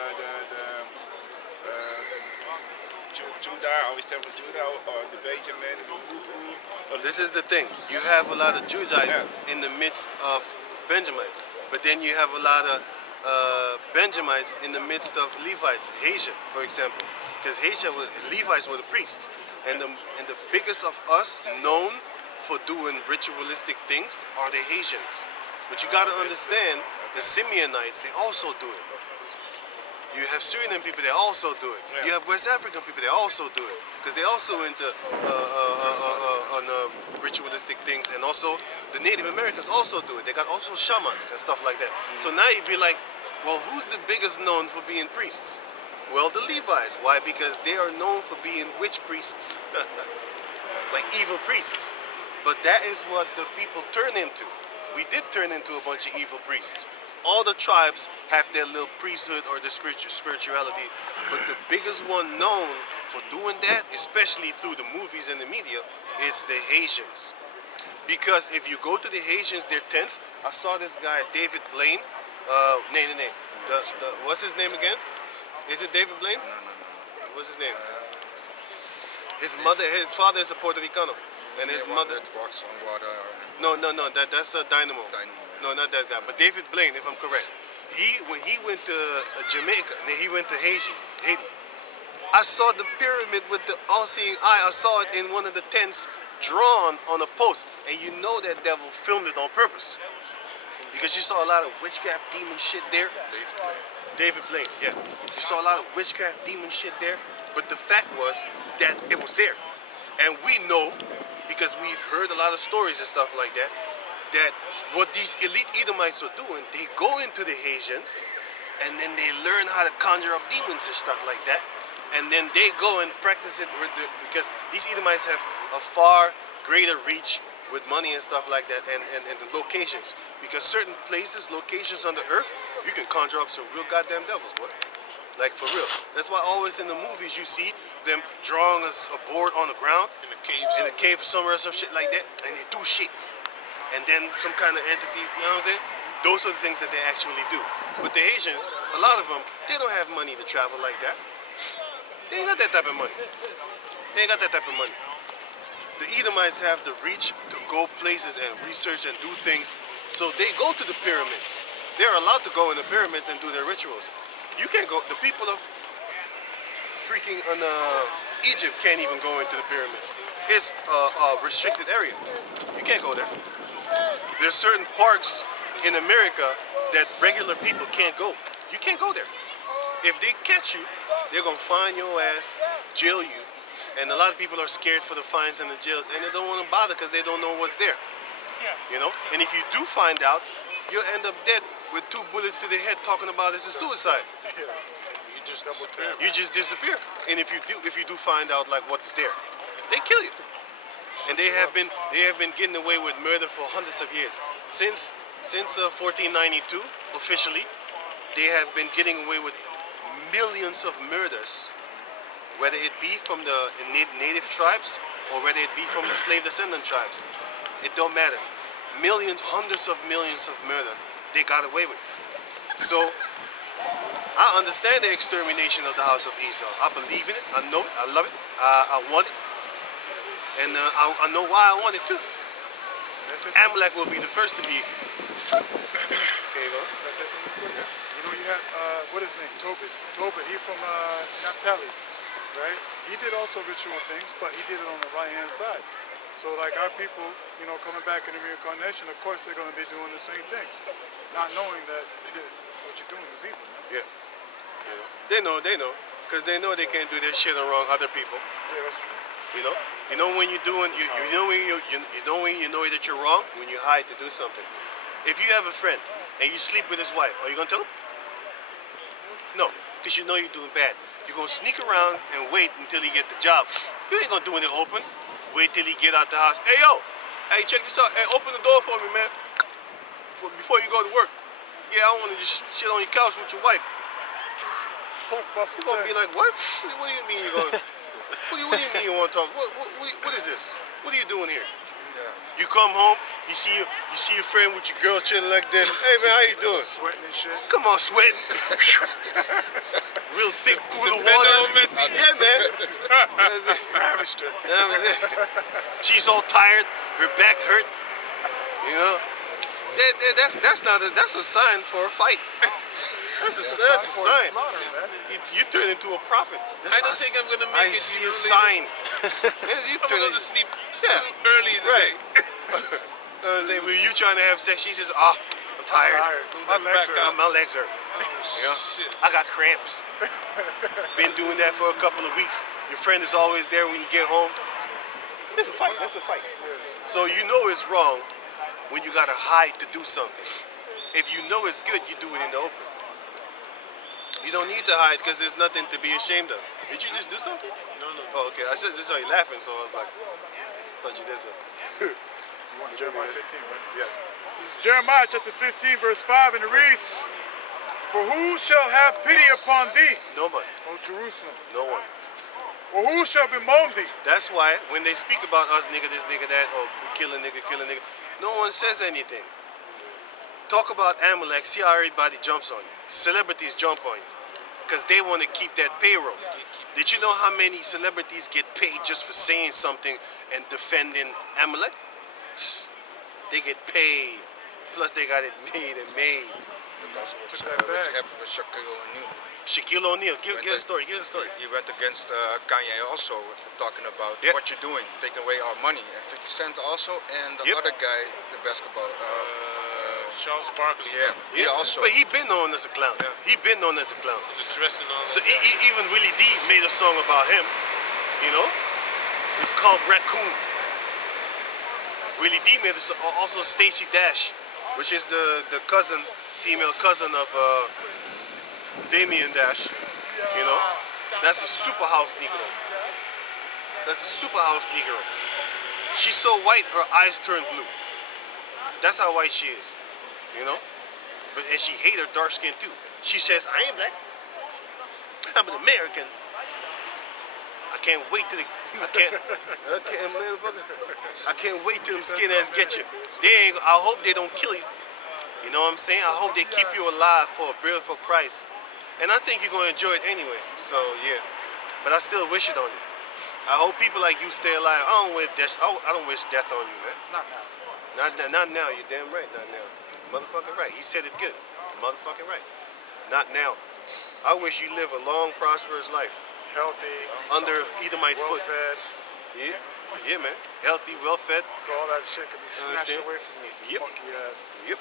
Judah? Are we still from Judah or the Benjamin? This is the thing. You have a lot of Judites in the midst of Benjamites, but then you have a lot of Benjamites in the midst of Levites. Haitian, for example, because Levites were the priests, and the biggest of us known for doing ritualistic things are the Haitians. But you got to understand, the Simeonites, they also do it. You have Suriname people, they also do it. You have West African people, they also do it. Because they also into ritualistic things. And also, the Native Americans also do it. They got also shamans and stuff like that. So now you'd be like, well, who's the biggest known for being priests? Well, the Levites. Why? Because they are known for being witch priests. Like evil priests. But that is what the people turn into. We did turn into a bunch of evil priests. All the tribes have their little priesthood or the spirituality, but the biggest one known for doing that, especially through the movies and the media, is the Haitians. Because if you go to the Haitians, their tents, I saw this guy, David Blaine. What's his name again? Is it David Blaine? No. What's his name? His father is a Puerto Ricano. And his mother that walks on water. No, that's a Dynamo. No, not that guy, but David Blaine, if I'm correct. When he went to Jamaica, and then he went to Haiti. I saw the pyramid with the all-seeing eye. I saw it in one of the tents drawn on a post. And you know that devil filmed it on purpose. Because you saw a lot of witchcraft demon shit there. David Blaine, yeah. You saw a lot of witchcraft demon shit there. But the fact was that it was there. And we know, because we've heard a lot of stories and stuff like that, that what these elite Edomites are doing, they go into the Haitians and then they learn how to conjure up demons and stuff like that. And then they go and practice it because these Edomites have a far greater reach with money and stuff like that and the locations. Because certain places, locations on the earth, you can conjure up some real goddamn devils, boy. Like for real. That's why always in the movies you see them drawing a board on the ground. In a cave somewhere or some shit like that. And they do shit. And then some kind of entity, you know what I'm saying? Those are the things that they actually do. But the Haitians, a lot of them, they don't have money to travel like that. They ain't got that type of money. They ain't got that type of money. The Edomites have the reach to go places and research and do things. So they go to the pyramids. They're allowed to go in the pyramids and do their rituals. You can't go, the people of freaking Egypt can't even go into the pyramids. It's a restricted area. You can't go there. There's certain parks in America that regular people can't go. You can't go there. If they catch you, they're gonna fine your ass, jail you, and a lot of people are scared for the fines and the jails, and they don't want to bother because they don't know what's there. You know? And if you do find out, you'll end up dead with 2 bullets to the head talking about it's a suicide. You just disappear. You just disappear. And if you do find out like what's there, they kill you. And they have been getting away with murder for hundreds of years. Since 1492, officially, they have been getting away with millions of murders, whether it be from the native tribes or whether it be from the slave descendant tribes. It don't matter. Millions, hundreds of millions of murder they got away with. So I understand the extermination of the house of Esau. I believe in it. I know it. I love it. I want it. And I know why I want it too. Amalek will be the first to be. Okay, go. Can I say something quick? You know, you had, what is his name? Tobit, he from Naphtali, right? He did also ritual things, but he did it on the right-hand side. So like our people, you know, coming back in the reincarnation, of course they're going to be doing the same things, not knowing that what you're doing is evil. Man. Yeah. They know, because they know they can't do their shit around other people. Yeah, that's true. You know when you're doing, you know when you know that you're wrong, when you hide to do something. If you have a friend and you sleep with his wife, are you gonna tell him? No, because you know you're doing bad. You're gonna sneak around and wait until he get the job. You ain't gonna do it in the open. Wait till he get out the house. Hey yo, hey check this out. Hey, open the door for me, man. Before you go to work. Yeah, I want to just sit on your couch with your wife. You're gonna be like, what? What do you mean you going? What do you mean you want to talk? What is this? What are you doing here? You come home, you see your friend with your girl chilling like this. Hey man, how you doing? Sweating and shit. Come on, sweating. Real thick pool of water. Yeah, man. Ravished her. You know what I'm saying? She's all tired, her back hurt. You know, that's a sign for a fight. That's a sign. You turn into a prophet. I don't think I'm gonna make I it. see a sign. Yes, you I'm turn going to sleep early today. Right. When you trying to have sex, she says, "Oh, I'm tired. My legs hurt. My legs hurt. Shit. I got cramps." Been doing that for a couple of weeks. Your friend is always there when you get home. It's a fight. That's a fight. So you know it's wrong when you gotta hide to do something. If you know it's good, you do it in the open. You don't need to hide because there's nothing to be ashamed of. Did you just do something? No. Oh, okay. I just saw you laughing, so I was like, thought you did something. You want Jeremiah 15, right? Yeah. This is Jeremiah chapter 15, verse 5, and it reads, "For who shall have pity upon thee, Nobody. O Jerusalem? No one. Or who shall bemoan thee? That's why when they speak about us, nigga, this, nigga, that, or kill a nigga, no one says anything. Talk about Amalek, see how everybody jumps on you. Celebrities jump on you because they want to keep that payroll. Did you know how many celebrities get paid just for saying something and defending Amalek? They get paid plus they got it made and made. Took that What back. happened with Shaquille O'Neal? Shaquille O'Neal, give a story, give a story. He went against Kanye also, talking about Yep. what you're doing, taking away our money. And 50 Cent also, and the Yep. other guy, the basketball. Charles Barkley. Yeah, he also. But he been known as a clown. Yeah. He been known as a clown. The dress and all So that. even Willie D made a song about him, you know? It's called Raccoon. Willie D made a song, also Stacey Dash, which is the cousin, female cousin of Damian Dash, you know? That's a super house Negro. That's a super house Negro. She's so white, her eyes turn blue. That's how white she is, you know? And she hate her dark skin too. She says, I ain't black. I'm an American. I can't wait till I can't wait till them skinheads get you. I hope they don't kill you. You know what I'm saying? I hope they keep you alive for a beautiful price. And I think you're gonna enjoy it anyway. So yeah. But I still wish it on you. I hope people like you stay alive. I don't wish death on you, man. Not now. You're damn right. Not now. Motherfucking right. He said it good. Motherfucking right. Not now. I wish you live a long, prosperous life Healthy. under Edomite well foot. fed. Yeah, man. Healthy, well fed. So all that shit can be snatched understand? away from you. Yep. Monkey ass. Yep.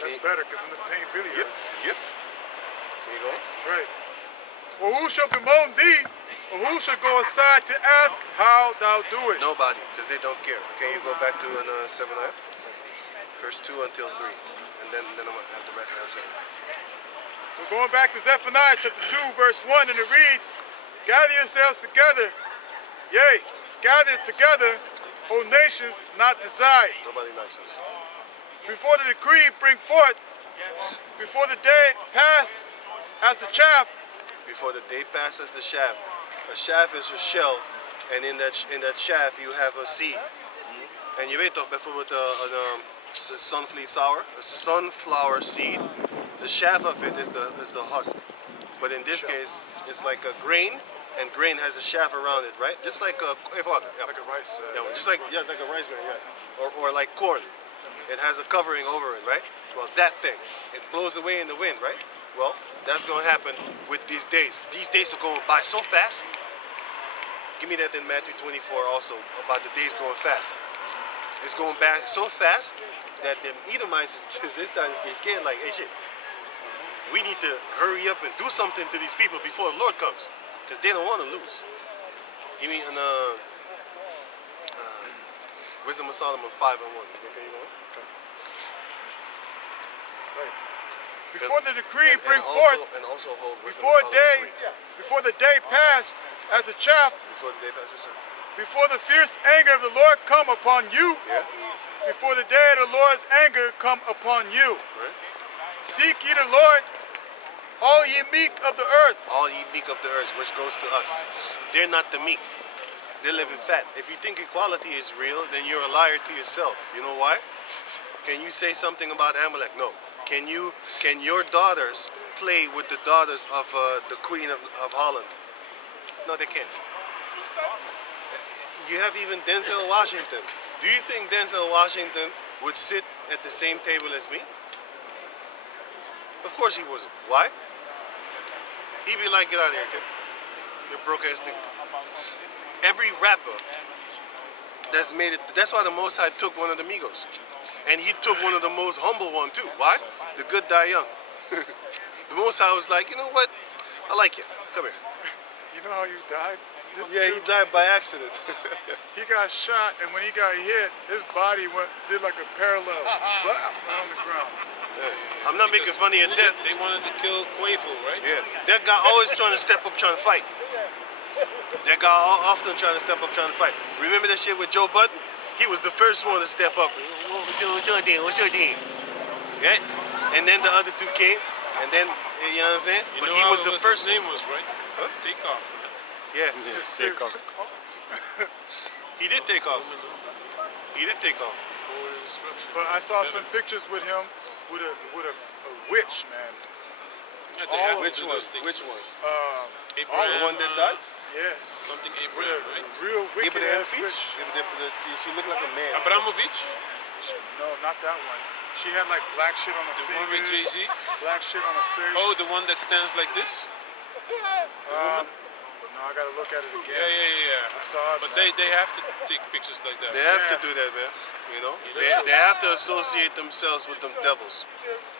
That's better because in the pain really Yep. hurts. Yep. There you go. Right. Well, who shall bemoan thee, or who shall go aside to ask how thou doest? Nobody, because they don't care. Okay, you go back to 7:9, verse 2 until 3, and then I'm gonna have the rest answer. So going back to Zephaniah chapter 2, verse 1, and it reads, gather yourselves together, yea, gather together, O nations not desired. Nobody likes us. Before the decree bring forth, before the day pass as the chaff, Before the day passes the shaft. A shaft is a shell, and in that shaft you have a seed. En je weet toch bijvoorbeeld een sunflower seed. The shaft of it is the husk. But in this case, it's like a grain, and grain has a shaft around it, right? Just like a like a rice. just like like a rice grain, yeah. Or like corn. It has a covering over it, right? Well, that thing, it blows away in the wind, right? Well, that's gonna happen with these days. These days are going by so fast. Give me that in Matthew 24 also about the days going fast. It's going back so fast that the Edomites this time is getting scared like, hey shit, we need to hurry up and do something to these people before the Lord comes, because they don't want to lose. Give me an Wisdom of Solomon 5:1. Okay, you know? Before the decree And bring also, forth, and also hold Wisdom before of Solomon 3. before the day pass as the chaff, Before the day passes. before the fierce anger of the Lord come upon you, Yeah, before the day of the Lord's anger come upon you. right? Seek ye the Lord, all ye meek of the earth. All ye meek of the earth, which goes to us. They're not the meek. They live in fat. If you think equality is real, then you're a liar to yourself. You know why? Can you say something about Amalek? No. Can your daughters play with the daughters of the Queen of Holland? No, they can't. You have even Denzel Washington. Do you think Denzel Washington would sit at the same table as me? Of course he wasn't. Why? He'd be like, get out of here, kid. You're broke ass nigga. Every rapper that's made it, that's why the Most High took one of the Migos. And he took one of the most humble one too. Why? The good die young. The Most High was like, you know what? I like you. Come here. You know how you died? This Yeah, he dude, died by accident. he got shot, and when he got hit, his body did like a parallel, right on the ground. Yeah. I'm not making fun of your death. They wanted to kill Quavo, right? Yeah, that guy always trying to step up, trying to fight. That guy often trying to step up, trying to fight. Remember that shit with Joe Budden? He was the first one to step up. What's your deal? What's your deal? Yeah. And then the other two came, and then you know what I'm saying? You But know he how was the his first. name was, right? Huh? Takeoff. Yeah. Take off. He did take off. He did take off. Before the disruption. But I saw some pictures with him with a witch, man. Yeah, they have to Which do one? those things. Which one? Abraham, The one that died? Yes. Something With Abraham, a right? real wicked Abraham ass Fitch? witch. She looked like a man. Abramovich? No, not that one. She had like black shit on her The fingers. one with Jay-Z? Black shit on her face. Oh, the one that stands like this? No, I gotta look at it again. Yeah. I saw it. But man. they have to take pictures like that. They have to Yeah. do that, man. You know, Yeah. they have to associate themselves with them devils,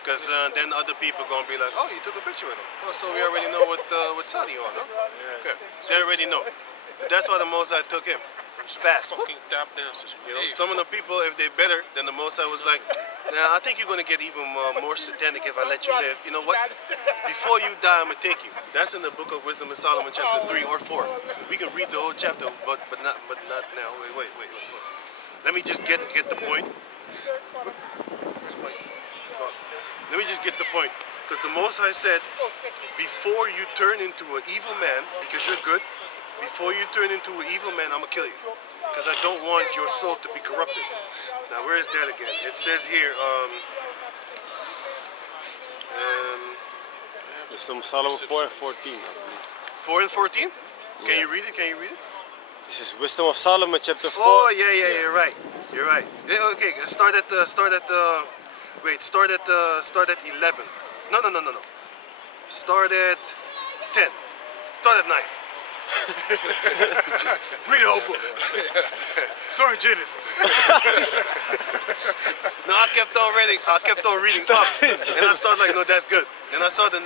because then other people gonna be like, oh, you took a picture with him. Oh, so we already know what side you on, huh? Okay, they already know. But that's why the Mosai took him. Fast. Fucking tap dancers. You know, Hey, some of the people, if they're better, then the Mosai was like, nah, I think you're gonna get even more satanic if I let you live. You know what? Before you die, I'm gonna take you. That's in the Book of Wisdom of Solomon, chapter 3 or 4. We can read the whole chapter, but not now. Wait. Let me just get the point. Let me just get the point. Because the Most High said, before you turn into an evil man, because you're good, before you turn into an evil man, I'm going to kill you. Because I don't want your soul to be corrupted. Now, where is that again? It says here, Wisdom of Solomon 4 and 14. 4 and 14? Can you read it? This is Wisdom of Solomon chapter 4. Oh, yeah, you're right. You're right. Yeah, okay, start at 11. No. Start at 10. Start at 9. Read the whole book. Start in Genesis. No, I kept on reading up, and I started like, no, that's good. Then I saw the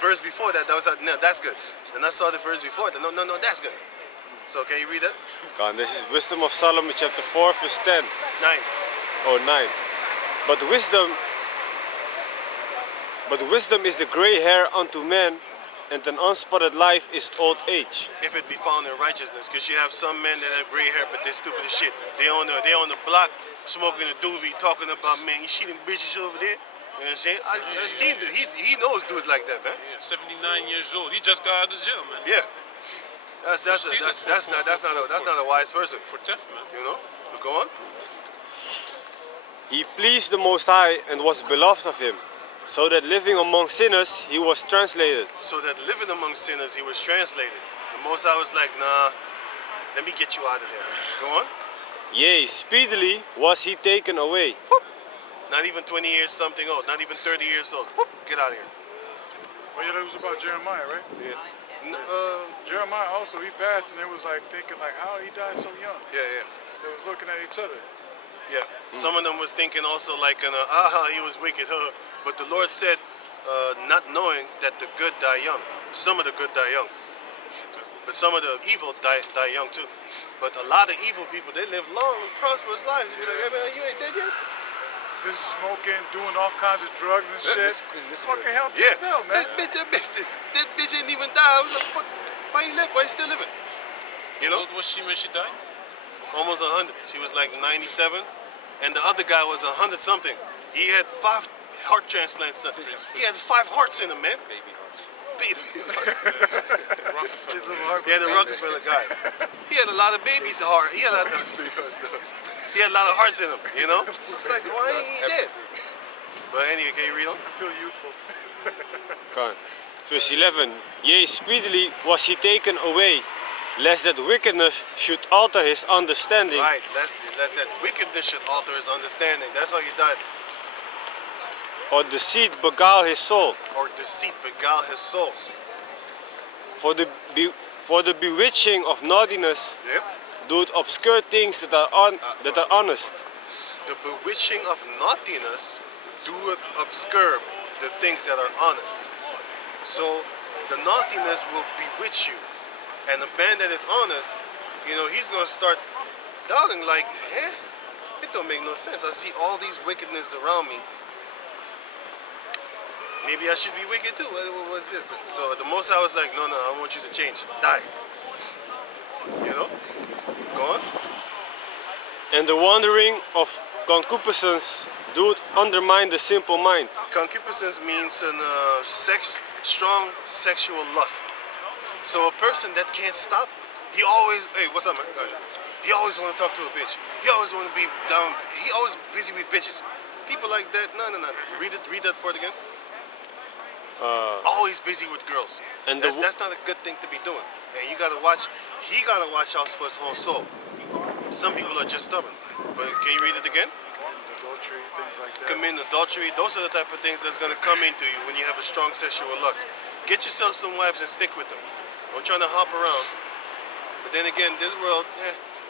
verse before that. That was like, no, that's good. Then I saw the verse before that. No, that's good. So can you read that? God, this is Wisdom of Solomon chapter 4 verse 10. 9. Oh, 9. But wisdom is the gray hair unto men, and an unspotted life is old age. If it be found in righteousness, because you have some men that have gray hair, but they're stupid as shit. They on the block smoking a doobie, talking about, man, you see them bitches over there. You know what I'm saying? I seen it. He knows dudes like that, man. Yeah, 79 years old. He just got out of jail, man. Yeah. That's not a wise person. For theft, man. You know? But go on. He pleased the Most High and was beloved of him, so that living among sinners he was translated. So that living among sinners, he was translated. The Most High was like, nah, let me get you out of there. Go on. Yea, speedily was he taken away. Whoop. Not even 20 years something old, not even 30 years old. Whoop. Get out of here. Oh yeah, that was about Jeremiah, right? Yeah. Jeremiah also, he passed and it was like thinking like, how he died so young? Yeah. They was looking at each other. Yeah. Some of them was thinking also like, he was wicked, huh? But the Lord said, not knowing that the good die young. Some of the good die young. But some of the evil die young too. But a lot of evil people, they live long and prosperous lives. You be like, hey man, you ain't dead yet? This is smoking, doing all kinds of drugs and shit. It's fucking healthy Yeah. as hell, man. That bitch ain't even died. I was like, fuck, why you live? Why you still living? You know? How old was she when she died? Almost 100. She was like 97. And the other guy was 100 something. He had 5 heart transplants. He had 5 hearts in him, man. Baby hearts. Baby hearts. Rockefeller. Yeah, the Rockefeller guy. He had a lot of babies' heart. He had a lot of he had a lot of hearts in him, you know? It's like, why ain't he dead? But anyway, can you read on? I feel youthful. God. Verse 11. Yea, speedily was he taken away, lest that wickedness should alter his understanding. Right, lest that wickedness should alter his understanding. That's why he died. Or deceit beguile his soul. Or deceit beguile his soul. For the bewitching of naughtiness Yep. doeth obscure things that are honest. The bewitching of naughtiness doeth obscure the things that are honest. So the naughtiness will bewitch you. And the man that is honest, you know, he's going to start doubting like, it don't make no sense. I see all these wickedness around me. Maybe I should be wicked too. What's this? So the Most High was like, no, I want you to change. Die. You know? Go on. And the wandering of concupiscence doeth undermine the simple mind. Concupiscence means strong sexual lust. So a person that can't stop, he always, hey, what's up, man? He always want to talk to a bitch. He always want to be down. He always busy with bitches. People like that, no. Read that part again. Always busy with girls. And that's not a good thing to be doing. And you gotta watch. He gotta watch out for his own soul. Some people are just stubborn. But can you read it again? adultery, things like that. Committing adultery, those are the type of things that's going to come into you when you have a strong sexual lust. Get yourself some wives and stick with them. Don't try to hop around. But then again, this world,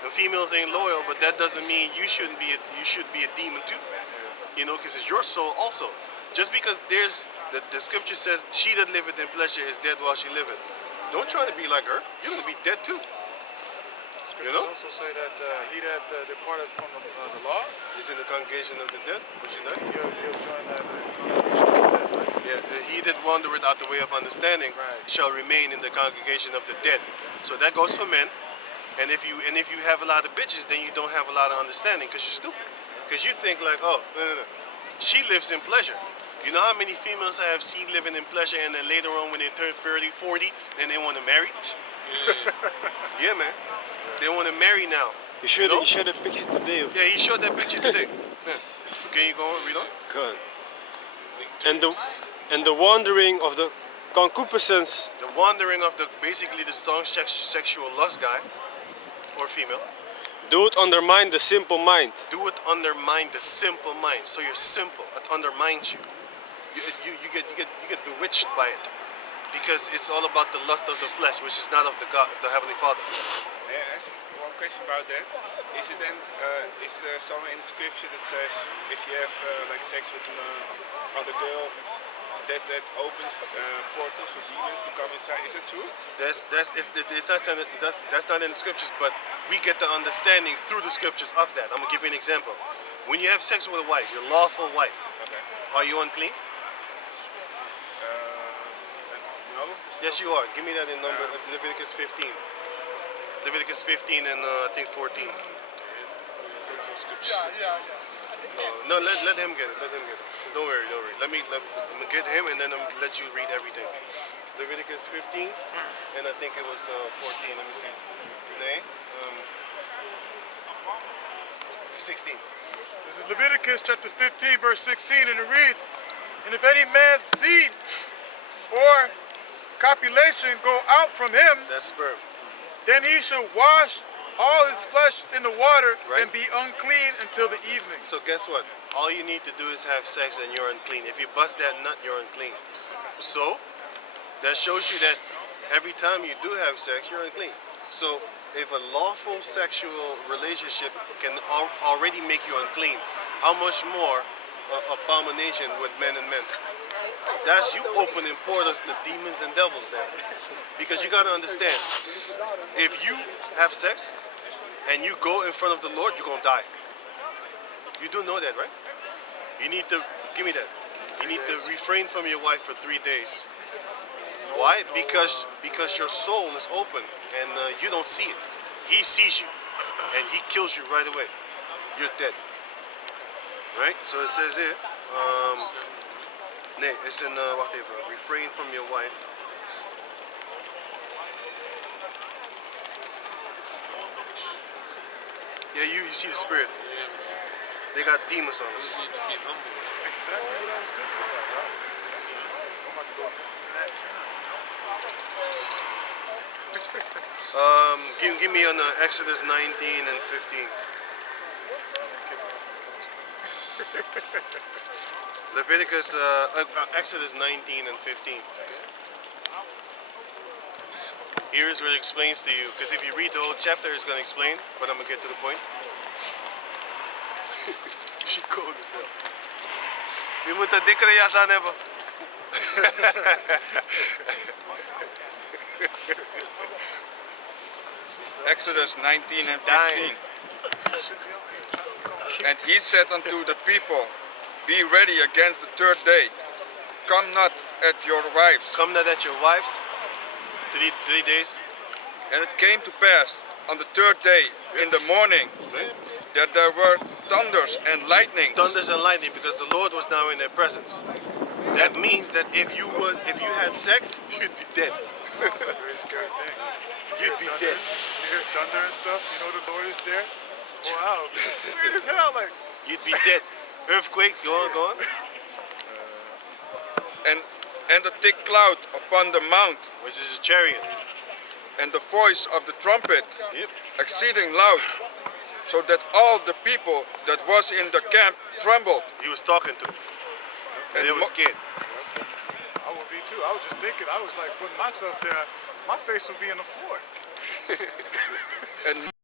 the females ain't loyal, but that doesn't mean you should be a demon too. You know, because it's your soul also. Just because there's the scripture says, "She that liveth in pleasure is dead while she liveth." Don't try to be like her. You're gonna be dead too. Scriptures You know? also say that he that departed from the law, He's in the congregation of the dead, which is that. he'll join that congregation of the dead, right? Yeah, he that wandereth out the way of understanding Right. shall remain in the congregation of the dead. So that goes for men. And if you have a lot of bitches, then you don't have a lot of understanding because you're stupid. Because you think like, oh, no. She lives in pleasure. You know how many females I have seen living in pleasure, and then later on when they turn 30, 40, then they want to marry? Yeah, man. They want to marry now. You showed, know? you showed a picture today of Yeah, he showed that picture today. Yeah. Can you go on, read on? God. And the wandering of the concupiscence The wandering of basically the strong sexual lust guy or female. do it undermine the simple mind. Do it undermine the simple mind. So you're simple. It undermines you. You get bewitched by it because it's all about the lust of the flesh, which is not of the God, the Heavenly Father. May I ask one question about that? Is it then, is there somewhere in the scripture that says if you have like sex with another girl, that opens portals for demons to come inside? Is that true? That's not in the scriptures, but we get the understanding through the scriptures of that. I'm gonna give you an example. When you have sex with a wife, your lawful wife, Okay. are you unclean? No? Yes, you are. Give me that in number Leviticus 15. Leviticus 15 and I think 14. No, let him get it. Let him get it. Don't worry. I'm gonna get him and then I'm gonna let you read everything. Leviticus 15 and I think it was 14. Let me see. Nay, 16. This is Leviticus chapter 15, verse 16, and it reads, "And if any man's seed or copulation go out from him, That's sperm. then he shall wash all his flesh in the water Right. and be unclean until the evening." So guess what? All you need to do is have sex and you're unclean. If you bust that nut, you're unclean. So that shows you that every time you do have sex, you're unclean. So if a lawful sexual relationship can already make you unclean, how much more abomination with men and men? That's you opening portals to demons and devils there. Because you gotta understand, if you have sex and you go in front of the Lord, you're gonna die. You do know that, right? You need to give me that. You need to refrain from your wife for 3 days. Why? Because your soul is open and you don't see it. He sees you and he kills you right away. You're dead. Right? So it says here, nee, it's in, wacht even, refrain from your wife. Yeah, you see the spirit. They got demons on them. You need to be humble. Exactly what I was thinking about, right? I'm about to go in that term. Give me on Exodus 19 and 15. Leviticus, Exodus 19 and 15. Here's where it explains to you, because if you read the whole chapter, it's going to explain, but I'm going to get to the point. She cold as hell. Je moet een dikkere jas aan hebben. Exodus 19 and 15. And he said unto the people, Be ready against the third day. Come not at your wives. Come not at your wives. 3 days. And it came to pass on the third day in the morning that there were thunders and lightnings. Thunders and lightning, because the Lord was now in their presence. That means that if you had sex, you'd be dead. It's a very scary thing. You'd be dead. You hear thunder and stuff, you know the Lord is there? Wow. Weird as hell, like. You'd be dead. Earthquake, go on. And a thick cloud upon the mount, Which is a chariot. and the voice of the trumpet Yep. exceeding loud, so that all the people that was in the camp trembled. He was talking to them. And they were scared. I would be too. I was just thinking, I was like putting myself there, my face would be in the floor. And